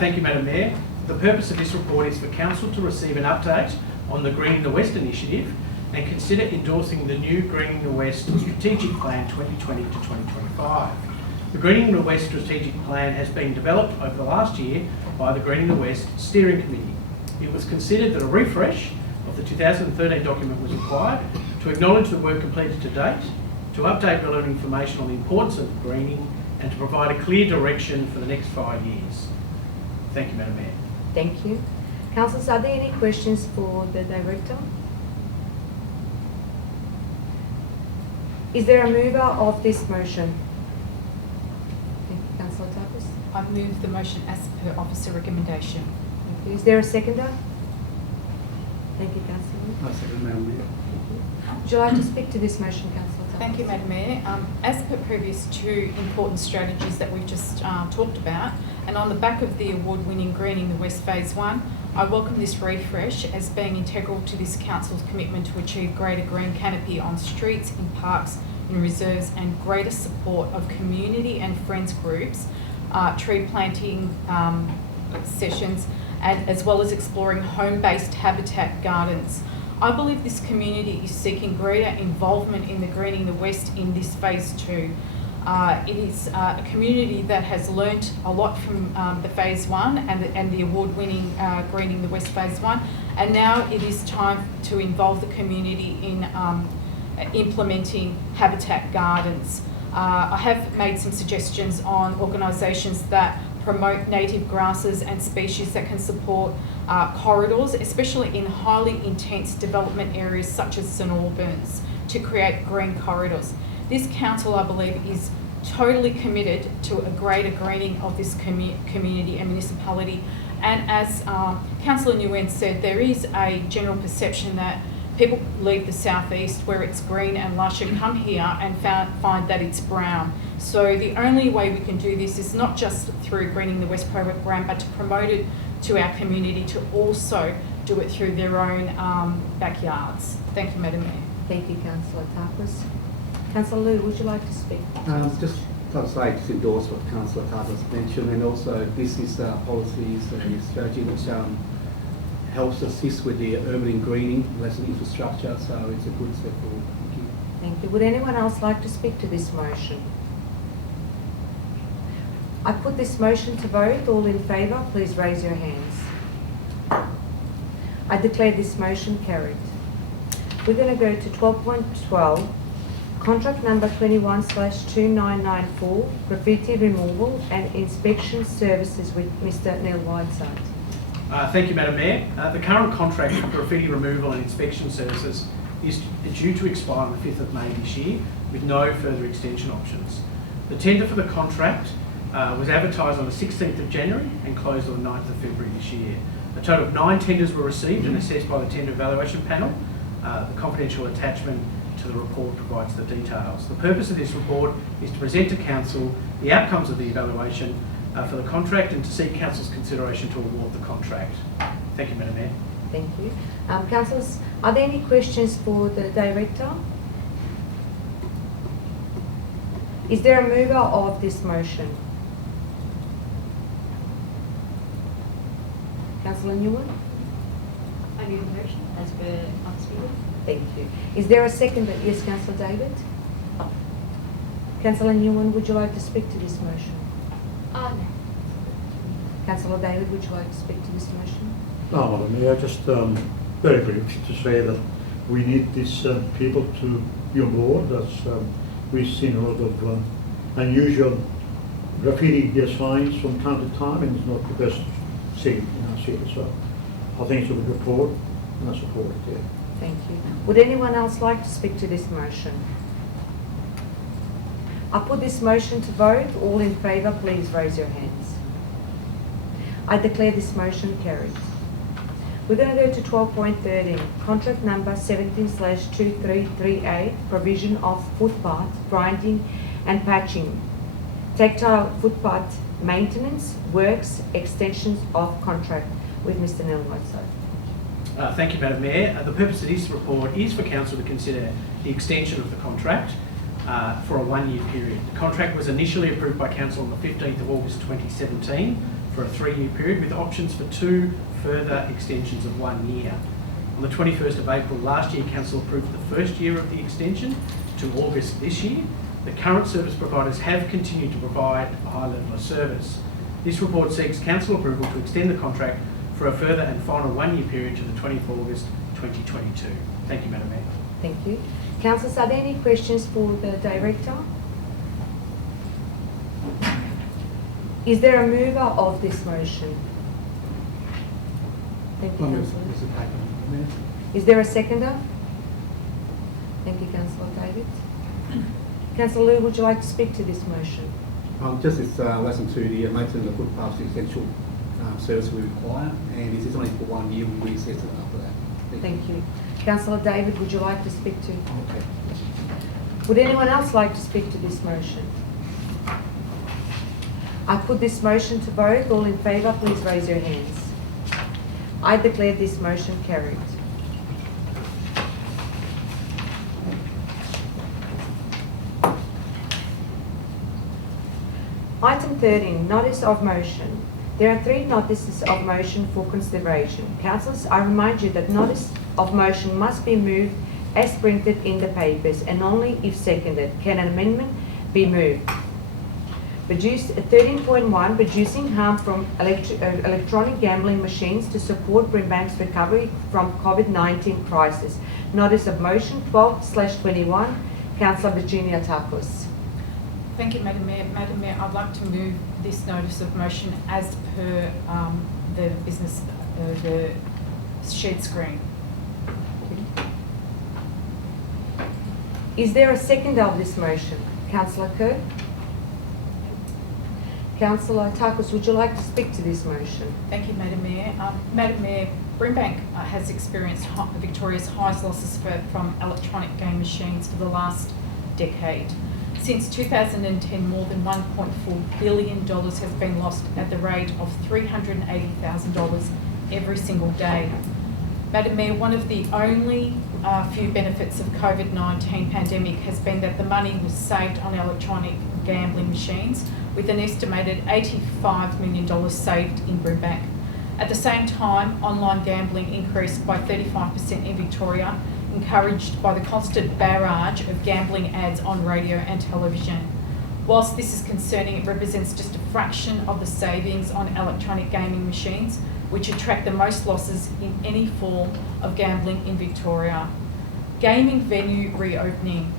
Thank you, Madam Mayor. The purpose of this report is for Council to receive an update on the Greening the West initiative and consider endorsing the new Greening the West Strategic Plan 2020 to 2025. The Greening the West Strategic Plan has been developed over the last year by the Greening the West Steering Committee. It was considered that a refresh of the 2013 document was required to acknowledge the work completed to date, to update relevant information on the importance of greening, and to provide a clear direction for the next 5 years. Thank you, Madam Mayor. Thank you. Councillors, are there any questions for the Director? Is there a mover of this motion? Thank you, Councillor Takis. I move the motion as per officer recommendation. Thank you. Is there a seconder? Thank you, Councillor. I second, Madam Mayor. Would you like to speak to this motion, Councillor Takis? Thank you, Madam Mayor. As per previous two important strategies that we've just talked about, and on the back of the award-winning Greening the West Phase 1, I welcome this refresh as being integral to this Council's commitment to achieve greater green canopy on streets, in parks, in reserves, and greater support of community and friends groups, tree planting sessions, and as well as exploring home-based habitat gardens. I believe this community is seeking greater involvement in the Greening the West in this Phase 2. It is a community that has learnt a lot from the Phase 1 and the award-winning Greening the West Phase 1, and now it is time to involve the community in implementing habitat gardens. I have made some suggestions on organisations that promote native grasses and species that can support corridors, especially in highly intense development areas such as St Albans, to create green corridors. This council, I believe, is totally committed to a greater greening of this community and municipality. And as Councillor Nguyen said, there is a general perception that people leave the southeast where it's green and lush and come here and find that it's brown. So the only way we can do this is not just through Greening the West program, but to promote it to our community, to also do it through their own backyards. Thank you, Madam Mayor. Thank you, Councillor Takis. Councillor Liu, would you like to speak? Just I'd say to endorse what Councillor Takis mentioned, and also this is policies and strategy which helps assist with the urban and greening, less infrastructure, so it's a good step forward. Thank you. Thank you. Would anyone else like to speak to this motion? I put this motion to vote. All in favour, please raise your hands. I declare this motion carried. We're going to go to 12.12, contract number 21/2994, graffiti removal and inspection services with Mr. Neil Whiteside. Thank you, Madam Mayor. The current contract for graffiti removal and inspection services is due to expire on the 5th of May this year, with no further extension options. The tender for the contract was advertised on the 16th of January and closed on the 9th of February this year. A total of 9 tenders were received and assessed by the tender evaluation panel. The confidential attachment to the report provides the details. The purpose of this report is to present to Council the outcomes of the evaluation for the contract and to seek Council's consideration to award the contract. Thank you, Madam Mayor. Thank you. Councillors, are there any questions for the Director? Is there a mover of this motion? Councillor Newman? I move the motion as per Office Speaker. Thank you. Is there a seconder? Yes, Councillor David? Councillor Newman, would you like to speak to this motion? No. Councillor David, would you like to speak to this motion? No, Madam Mayor, just very briefly to say that we need these people to be on board. As we've seen a lot of unusual graffiti signs from time to time, and it's not the best scene in our city. So I think it's a good report, and I support it. Yeah. Thank you. Would anyone else like to speak to this motion? I put this motion to vote. All in favour, please raise your hands. I declare this motion carried. We're going to go to 12.13, contract number 17/2338, provision of footpath, grinding and patching, tactile footpath maintenance, works, extensions of contract with Mr. Neil Whiteside. Thank you, Madam Mayor. The purpose of this report is for Council to consider the extension of the contract for a one-year period. The contract was initially approved by Council on the 15th of August 2017 for a 3-year period with options for 2 further extensions of 1 year. On the 21st of April last year, Council approved the first year of the extension to August this year. The current service providers have continued to provide a high level of service. This report seeks Council approval to extend the contract for a further and final 1-year period to the 24th of August 2022. Thank you, Madam Mayor. Thank you. Councillors, are there any questions for the Director? Is there a mover of this motion? Thank you, Councillor. Is there a seconder? Thank you, Councillor David. Councillor Liu, would you like to speak to this motion? Just this lesson to the maintenance of footpaths is essential service we require, and this is only for 1 year. We reassess it after that. Thank you. Councillor David, would you like to speak to? Okay. Would anyone else like to speak to this motion? I put this motion to vote. All in favour, please raise your hands. I declare this motion carried. Item 13, notice of motion. There are 3 notices of motion for consideration. Councillors, I remind you that notice of motion must be moved as printed in the papers, and only if seconded can an amendment be moved. 13.1, reducing harm from electronic gambling machines to support Brimbank's recovery from COVID-19 crisis. Notice of motion 12/21, Councillor Virginia Takos. Thank you, Madam Mayor. Madam Mayor, I'd like to move this notice of motion as per the business, the shared screen. Is there a seconder of this motion? Councillor Kerr? Councillor Takos, would you like to speak to this motion? Thank you, Madam Mayor. Madam Mayor, Brimbank has experienced Victoria's highest losses from electronic game machines for the last decade. Since 2010, more than $1.4 billion has been lost at the rate of $380,000 every single day. Madam Mayor, one of the only few benefits of COVID-19 pandemic has been that the money was saved on electronic gambling machines, with an estimated $85 million saved in Brimbank. At the same time, online gambling increased by 35% in Victoria, encouraged by the constant barrage of gambling ads on radio and television. Whilst this is concerning, it represents just a fraction of the savings on electronic gaming machines, which attract the most losses in any form of gambling in Victoria. Gaming venue reopening.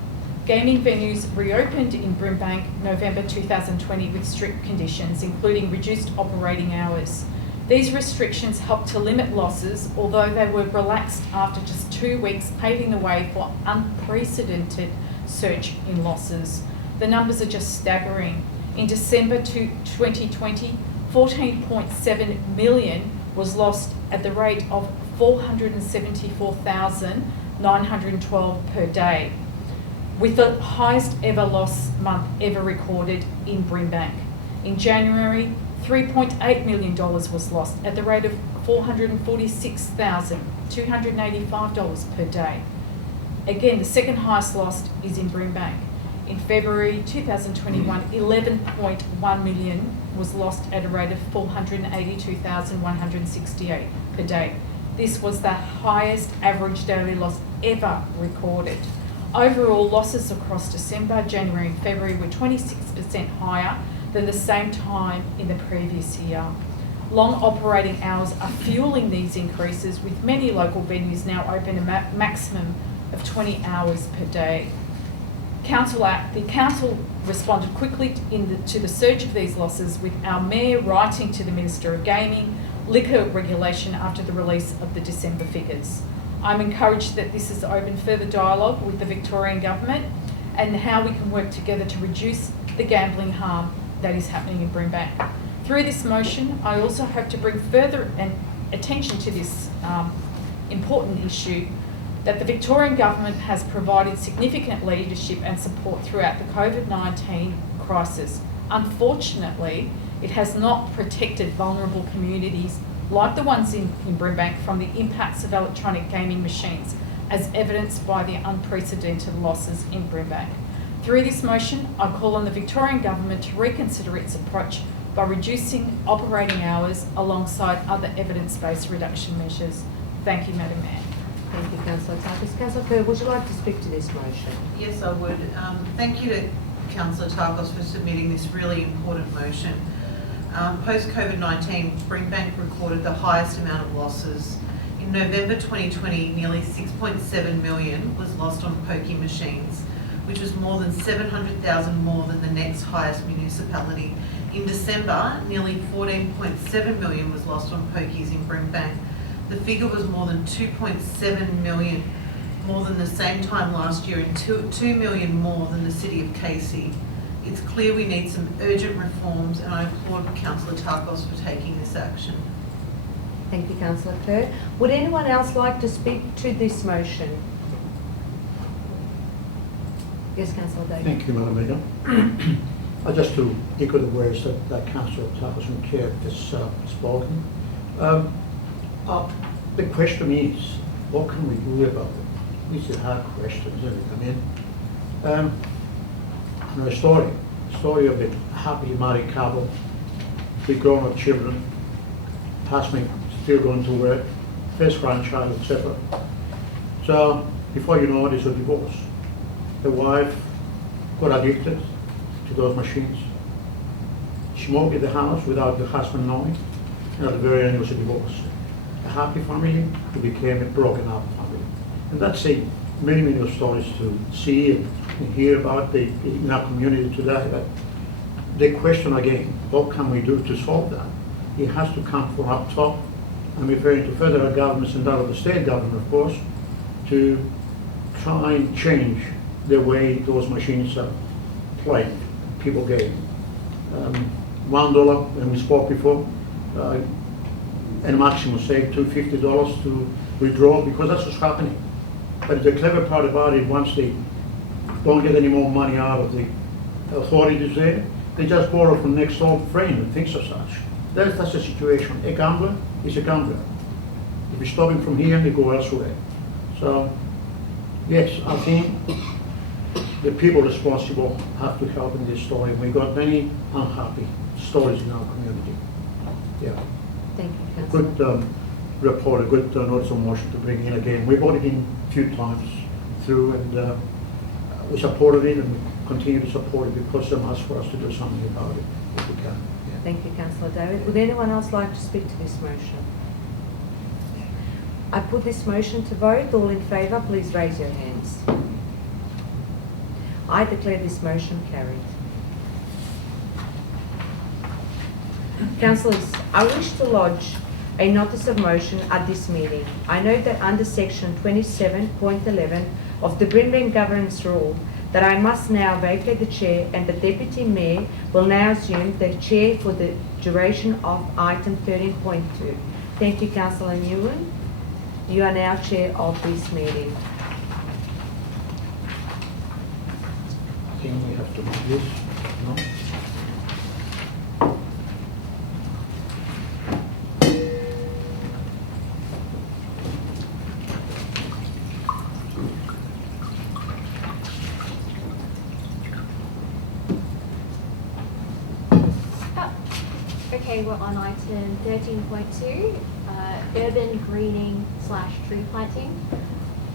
Gaming venues reopened in Brimbank November 2020 with strict conditions, including reduced operating hours. These restrictions helped to limit losses, although they were relaxed after just 2 weeks, paving the way for unprecedented surge in losses. The numbers are just staggering. In December 2020, 14.7 million was lost at the rate of 474,912 per day, with the highest ever loss month ever recorded in Brimbank. In January, $3.8 million was lost at the rate of $446,285 per day. Again, the second highest loss is in Brimbank. In February 2021, 11.1 million was lost at a rate of $482,168 per day. This was the highest average daily loss ever recorded. Overall, losses across December, January and February were 26% higher than the same time in the previous year. Long operating hours are fueling these increases, with many local venues now open a maximum of 20 hours per day. The council responded quickly to the surge of these losses, with our mayor writing to the Minister of Gaming, Liquor Regulation after the release of the December figures. I'm encouraged that this has opened further dialogue with the Victorian Government and how we can work together to reduce the gambling harm that is happening in Brimbank. Through this motion, I also hope to bring further attention to this important issue that the Victorian Government has provided significant leadership and support throughout the COVID-19 crisis. Unfortunately, it has not protected vulnerable communities like the ones in Brimbank from the impacts of electronic gaming machines, as evidenced by the unprecedented losses in Brimbank. Through this motion, I call on the Victorian Government to reconsider its approach by reducing operating hours alongside other evidence-based reduction measures. Thank you, Madam Mayor. Thank you, Councillor Tarkos. Councillor Kerr, would you like to speak to this motion? Yes, I would. Thank you to Councillor Tarkos for submitting this really important motion. Post-COVID-19, Brimbank recorded the highest amount of losses. In November 2020, nearly 6.7 million was lost on pokie machines, which was more than 700,000 more than the next highest municipality. In December, nearly 14.7 million was lost on pokies in Brimbank. The figure was more than 2.7 million more than the same time last year and 2 million more than the city of Casey. It's clear we need some urgent reforms, and I applaud Councillor Tarkos for taking this action. Thank you, Councillor Kerr. Would anyone else like to speak to this motion? Yes, Councillor Davis. Thank you, Madam Leader. Just to echo the words that Councillor Tarkos and Chair has spoken. The question is, what can we do about it? These are hard questions, isn't it? I mean, I know a story of a happy married couple with grown-up children, husband still going to work, first grandchild, etc. So, before you know it, it's a divorce. The wife got addicted to those machines. She moved in the house without the husband knowing, and at the very end it was a divorce. A happy family, it became a broken up family. And that's many of stories to see and hear about in our community today. But the question again, what can we do to solve that? It has to come from up top. I'm referring to federal governments and that of the state government, of course, to try and change the way those machines are played, people game. $1, and we spoke before, and maximum say $250 to withdraw, because that's what's happening. But the clever part about it, once they don't get any more money out of the authorities there, they just borrow from next door friend and things of such. That's the situation. A gambler is a gambler. If you stop him from here, they go elsewhere. So, yes, I think the people responsible have to help in this story. We've got many unhappy stories in our community. Yeah. Thank you, Councillor. Good report, a good notice of motion to bring in again. We voted in a few times through, and we supported it, and we continue to support it because it's a must for us to do something about it if we can. Yeah. Thank you, Councillor David. Would anyone else like to speak to this motion? I put this motion to vote. All in favour, please raise your hands. I declare this motion carried. Councillors, I wish to lodge a notice of motion at this meeting. I note that under section 27.11 of the Brimbank Governance Rule that I must now vacate the chair, and the Deputy Mayor will now assume the chair for the duration of item 13.2. Thank you, Councillor Nguyen. You are now chair of this meeting. I think we have to do this, no? Okay, we're on item 13.2, urban greening / tree planting.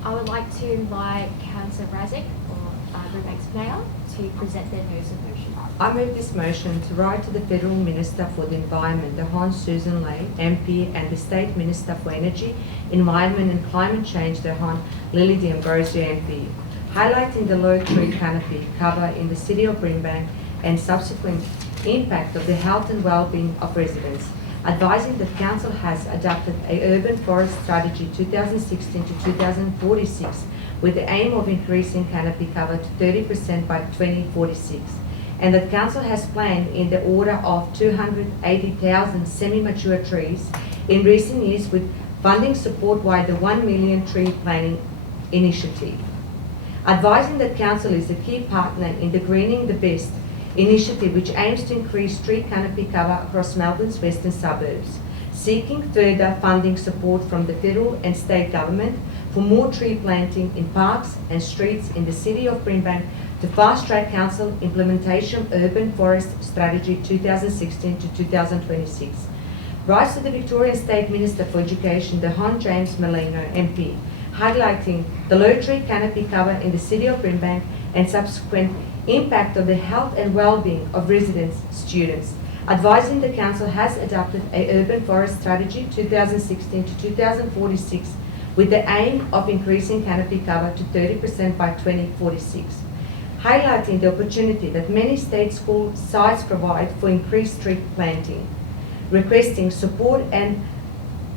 I would like to invite Councillor Razic, or Brimbank's Mayor, to present their notice of motion. I move this motion to write to the Federal Minister for the Environment, the Hon Susan Ley, MP, and the State Minister for Energy, Environment and Climate Change, the Hon Lily D'Ambrosio, MP, highlighting the low tree canopy cover in the city of Brimbank and subsequent impact of the health and well-being of residents. advising that Council has adopted a urban forest strategy 2016 to 2046 with the aim of increasing canopy cover to 30% by 2046, and that Council has planned in the order of 280,000 semi-mature trees in recent years with funding support via the 1 million tree planting initiative. Advising that Council is a key partner in the Greening the Best initiative, which aims to increase tree canopy cover across Melbourne's western suburbs, seeking further funding support from the federal and state government for more tree planting in parks and streets in the city of Brimbank to fast-track Council implementation of Urban Forest Strategy 2016 to 2026. Writes to the Victorian State Minister for Education, the Hon James Merlino MP, highlighting the low tree canopy cover in the city of Brimbank and subsequent impact on the health and well-being of residents, students, advising the Council has adopted a Urban Forest Strategy 2016 to 2046 with the aim of increasing canopy cover to 30% by 2046, highlighting the opportunity that many state school sites provide for increased tree planting, requesting support and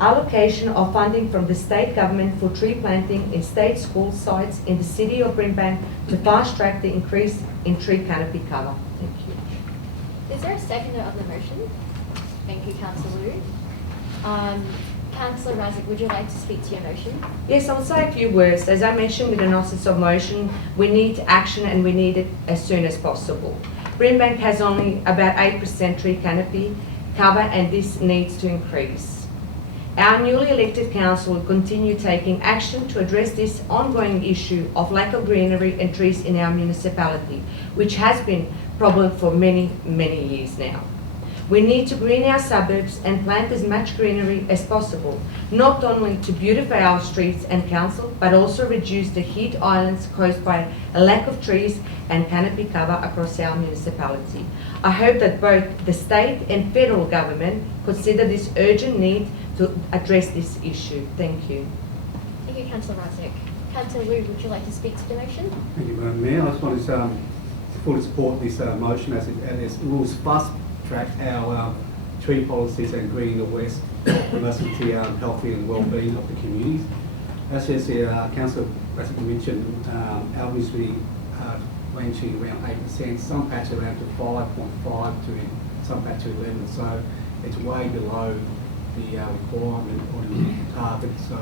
allocation of funding from the state government for tree planting in state school sites in the city of Brimbank to fast-track the increase in tree canopy cover. Thank you. Is there a seconder of the motion? Thank you, Councillor Liu. Councillor Razik, would you like to speak to your motion? Yes, I'll say a few words. As I mentioned with the notice of motion, we need action and we need it as soon as possible. Brimbank has only about 8% tree canopy cover and this needs to increase. Our newly elected council will continue taking action to address this ongoing issue of lack of greenery and trees in our municipality, which has been a problem for many, many years now. We need to green our suburbs and plant as much greenery as possible, not only to beautify our streets and council, but also reduce the heat islands caused by a lack of trees and canopy cover across our municipality. I hope that both the state and federal government consider this urgent need to address this issue. Thank you. Thank you, Councillor Razik. Councillor Liu, would you like to speak to the motion? Thank you, Madam Mayor. I just want to fully support this motion as it will fast-track our tree policies and greening the West, promoting the healthy and well-being of the communities. As Councillor Razik mentioned, our municipality ranging around 8%, some patch around to 5.5 to some patch to 11. So it's way below the requirement or the target. So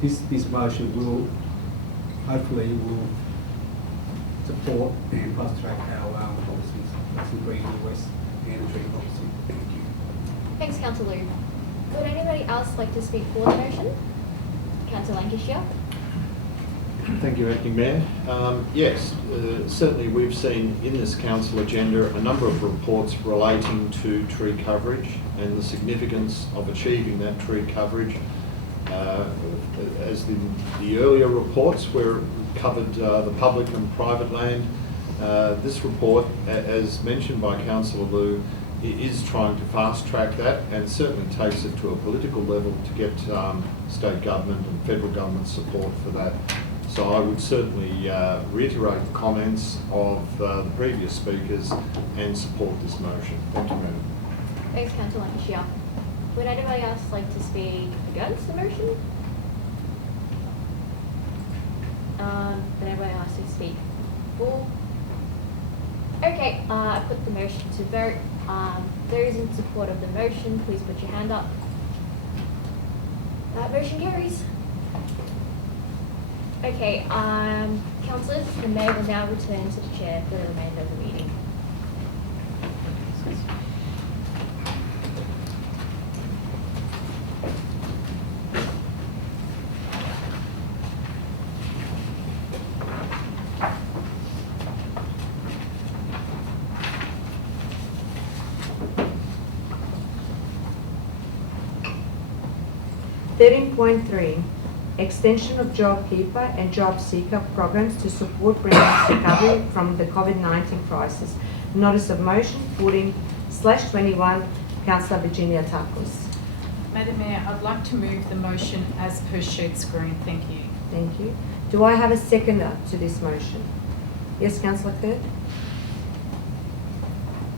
this motion will hopefully support and fast track our policies, that's in green in the West and the tree policy. Thank you. Thanks, Councillor Liu. Would anybody else like to speak for the motion? Councillor Lancashire. Thank you, Acting Mayor. Yes, certainly we've seen in this council agenda a number of reports relating to tree coverage and the significance of achieving that tree coverage. As in the earlier reports where covered the public and private land, this report, as mentioned by Councillor Liu, is trying to fast track that and certainly takes it to a political level to get state government and federal government support for that. So I would certainly reiterate the comments of the previous speakers and support this motion. Thank you, Madam. Thanks, Councillor Lancashire. Would anybody else like to speak against the motion? Would anybody else like to speak for? Okay, I put the motion to vote. Those in support of the motion, please put your hand up. That motion carries. Okay, councillors, the Mayor will now return to the chair for the remainder of the meeting. Extension of JobKeeper and Job Seeker programs to support Brimbank's recovery from the COVID-19 crisis. Notice of motion 14/21, Councillor Virginia Takos. Madam Mayor, I'd like to move the motion as per sheet screen. Thank you. Thank you. Do I have a seconder to this motion? Yes, Councillor Kirk.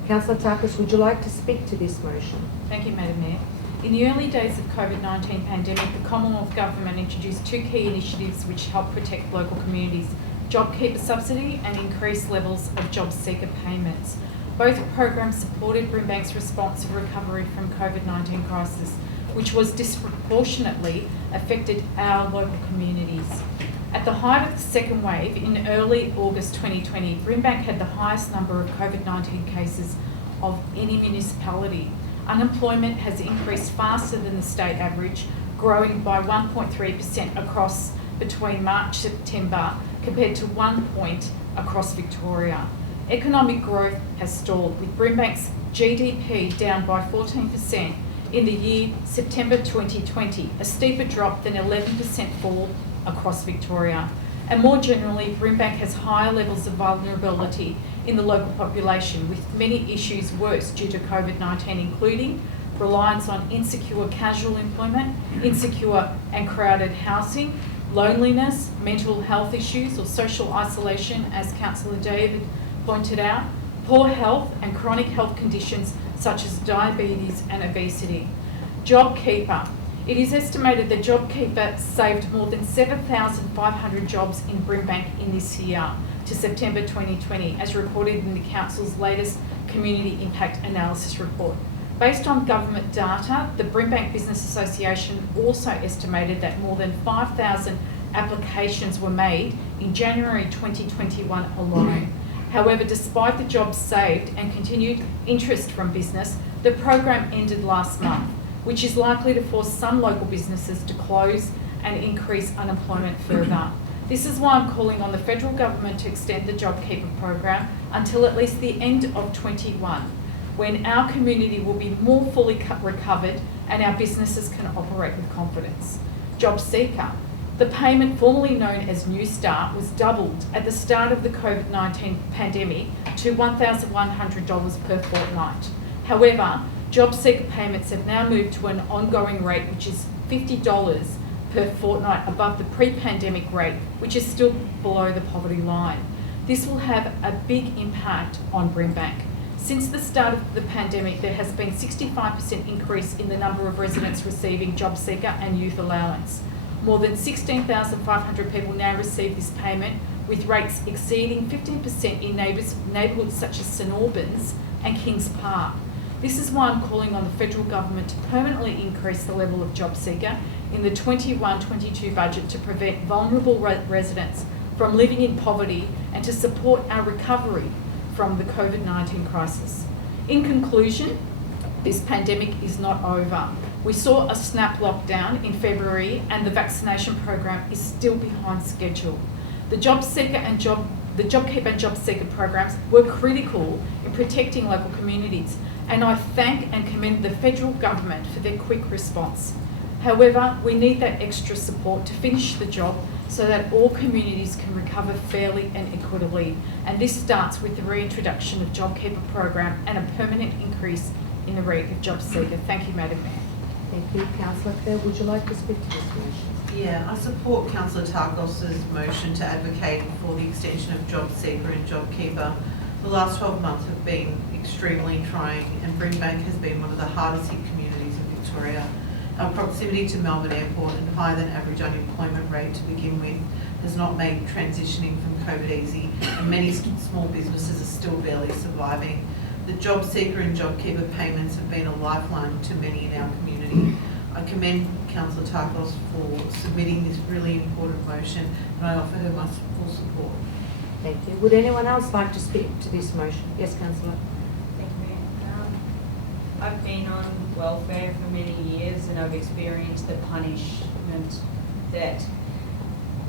Councillor Takis, would you like to speak to this motion? Thank you, Madam Mayor. In the early days of COVID-19 pandemic, the Commonwealth Government introduced two key initiatives which help protect local communities: JobKeeper subsidy and increased levels of job seeker payments. Both programs supported Brimbank's response and recovery from COVID-19 crisis, which was disproportionately affected our local communities. At the height of the second wave in early August 2020, Brimbank had the highest number of COVID-19 cases of any municipality. Unemployment has increased faster than the state average, growing by 1.3% across between March-September compared to 1 point across Victoria. Economic growth has stalled, with Brimbank's GDP down by 14% in the year September 2020, a steeper drop than 11% fall across Victoria. And more generally, Brimbank has higher levels of vulnerability in the local population, with many issues worse due to COVID-19, including reliance on insecure casual employment, insecure and crowded housing, loneliness, mental health issues or social isolation, as Councillor David pointed out, poor health and chronic health conditions such as diabetes and obesity. JobKeeper. It is estimated that JobKeeper saved more than 7,500 jobs in Brimbank in this year to September 2020, as reported in the Council's latest Community Impact Analysis report. Based on government data, the Brimbank Business Association also estimated that more than 5,000 applications were made in January 2021 alone. However, despite the jobs saved and continued interest from business, the program ended last month, which is likely to force some local businesses to close and increase unemployment further. This is why I'm calling on the federal government to extend the JobKeeper program until at least the end of 21, when our community will be more fully recovered and our businesses can operate with confidence. Job Seeker. The payment, formerly known as New Start, was doubled at the start of the COVID-19 pandemic to $1,100 per fortnight. However, job seeker payments have now moved to an ongoing rate which is $50 per fortnight above the pre-pandemic rate, which is still below the poverty line. This will have a big impact on Brimbank. Since the start of the pandemic, there has been 65% increase in the number of residents receiving job seeker and youth allowance. More than 16,500 people now receive this payment, with rates exceeding 15% in neighbourhoods such as St Albans and Kings Park. This is why I'm calling on the federal government to permanently increase the level of job seeker in the 21-22 budget to prevent vulnerable residents from living in poverty and to support our recovery from the COVID-19 crisis. In conclusion, this pandemic is not over. We saw a snap lockdown in February and the vaccination program is still behind schedule. The JobKeeper and Job Seeker programs were critical in protecting local communities, and I thank and commend the federal government for their quick response. However, we need that extra support to finish the job so that all communities can recover fairly and equitably, and this starts with the reintroduction of JobKeeper program and a permanent increase in the rate of job seeker. Thank you, Madam Mayor. Thank you. Councillor Clare, would you like to speak to this motion? Yeah, I support Councillor Tarkos's motion to advocate for the extension of job seeker and JobKeeper. The last 12 months have been extremely trying, and Brimbank has been one of the hardest hit communities in Victoria. Our proximity to Melbourne Airport and higher than average unemployment rate to begin with has not made transitioning from COVID easy, and many small businesses are still barely surviving. The job seeker and JobKeeper payments have been a lifeline to many in our community. I commend Councillor Tarkos for submitting this really important motion, and I offer her my full support. Thank you. Would anyone else like to speak to this motion? Yes, Councillor. Thank you, Mayor. I've been on welfare for many years and I've experienced the punishment that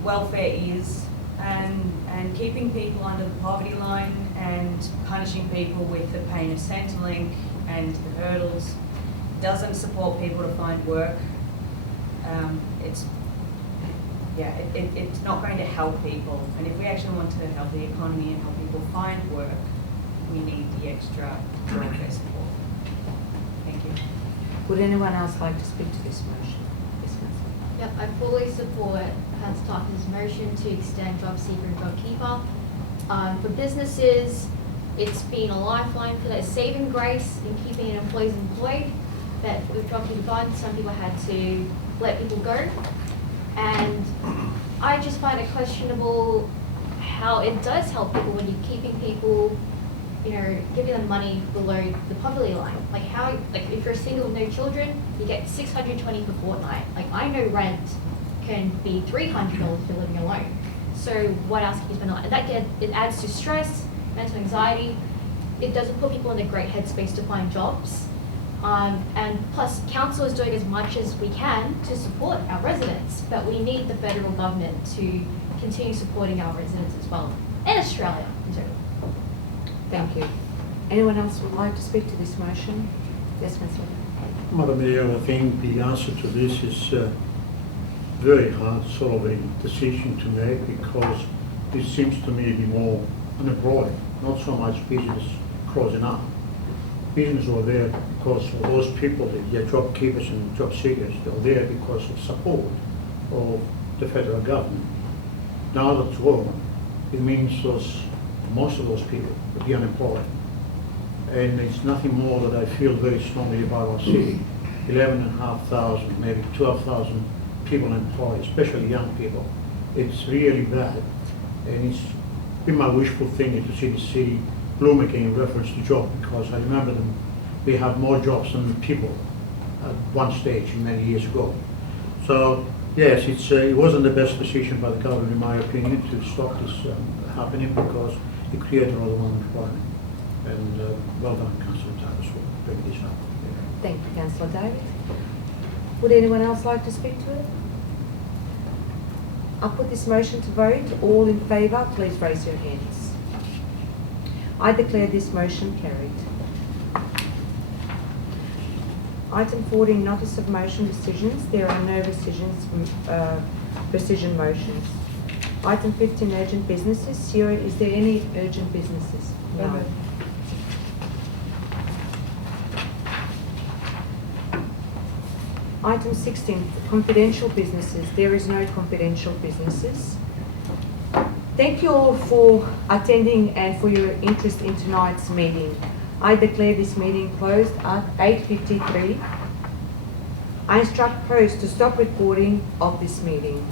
welfare is, and keeping people under the poverty line and punishing people with the pain of Centrelink and the hurdles doesn't support people to find work. It's not going to help people, and if we actually want to help the economy and help people find work, we need the extra welfare support. Thank you. Would anyone else like to speak to this motion? Yes, Councillor. Yep, I fully support Councillor Tarkis's motion to extend job seeker and JobKeeper. For businesses, It's been a lifeline for that saving grace in keeping employees employed. That with dropping the gun, some people had to let people go. And I just find it questionable how it does help people when you're keeping people, you know, giving them money below the poverty line. Like how, like if you're single with no children, you get $620 per fortnight. Like I know rent can be $300 if you're living alone. So what else can you spend on? And that it adds to stress, mental anxiety. It doesn't put people in a great headspace to find jobs. And plus, council is doing as much as we can to support our residents, but we need the federal government to continue supporting our residents as well, and Australia in general. Thank you. Anyone else would like to speak to this motion? Yes, Councillor. Madam Mayor, I think the answer to this is very hard sort of a decision to make, because it seems to me to be more unemployed, not so much business closing up. Business are there because of those people, the job keepers and job seekers, they're there because of support of the federal government. Now that's gone, it means most of those people will be unemployed. And it's nothing more that I feel very strongly about our city. 11,500, maybe 12,000 people employed, especially young people. It's really bad. And it's been my wishful thinking to see the city bloom again in reference to job, because I remember we had more jobs than people at one stage many years ago. So yes, it wasn't the best decision by the government, in my opinion, to stop this happening, because it created a lot of unemployment. And well done, Councillor Taylor, for bringing this up. Thank you, Councillor David. Would anyone else like to speak to it? I'll put this motion to vote. All in favour, please raise your hands. I declare this motion carried. Item 14, notice of motion decisions. There are no decision motions. Item 15, urgent businesses. Sierra, is there any urgent businesses? No. Item 16, confidential businesses. There is no confidential businesses. Thank you all for attending and for your interest in tonight's meeting. I declare this meeting closed at 8:53. I instruct host to stop recording of this meeting.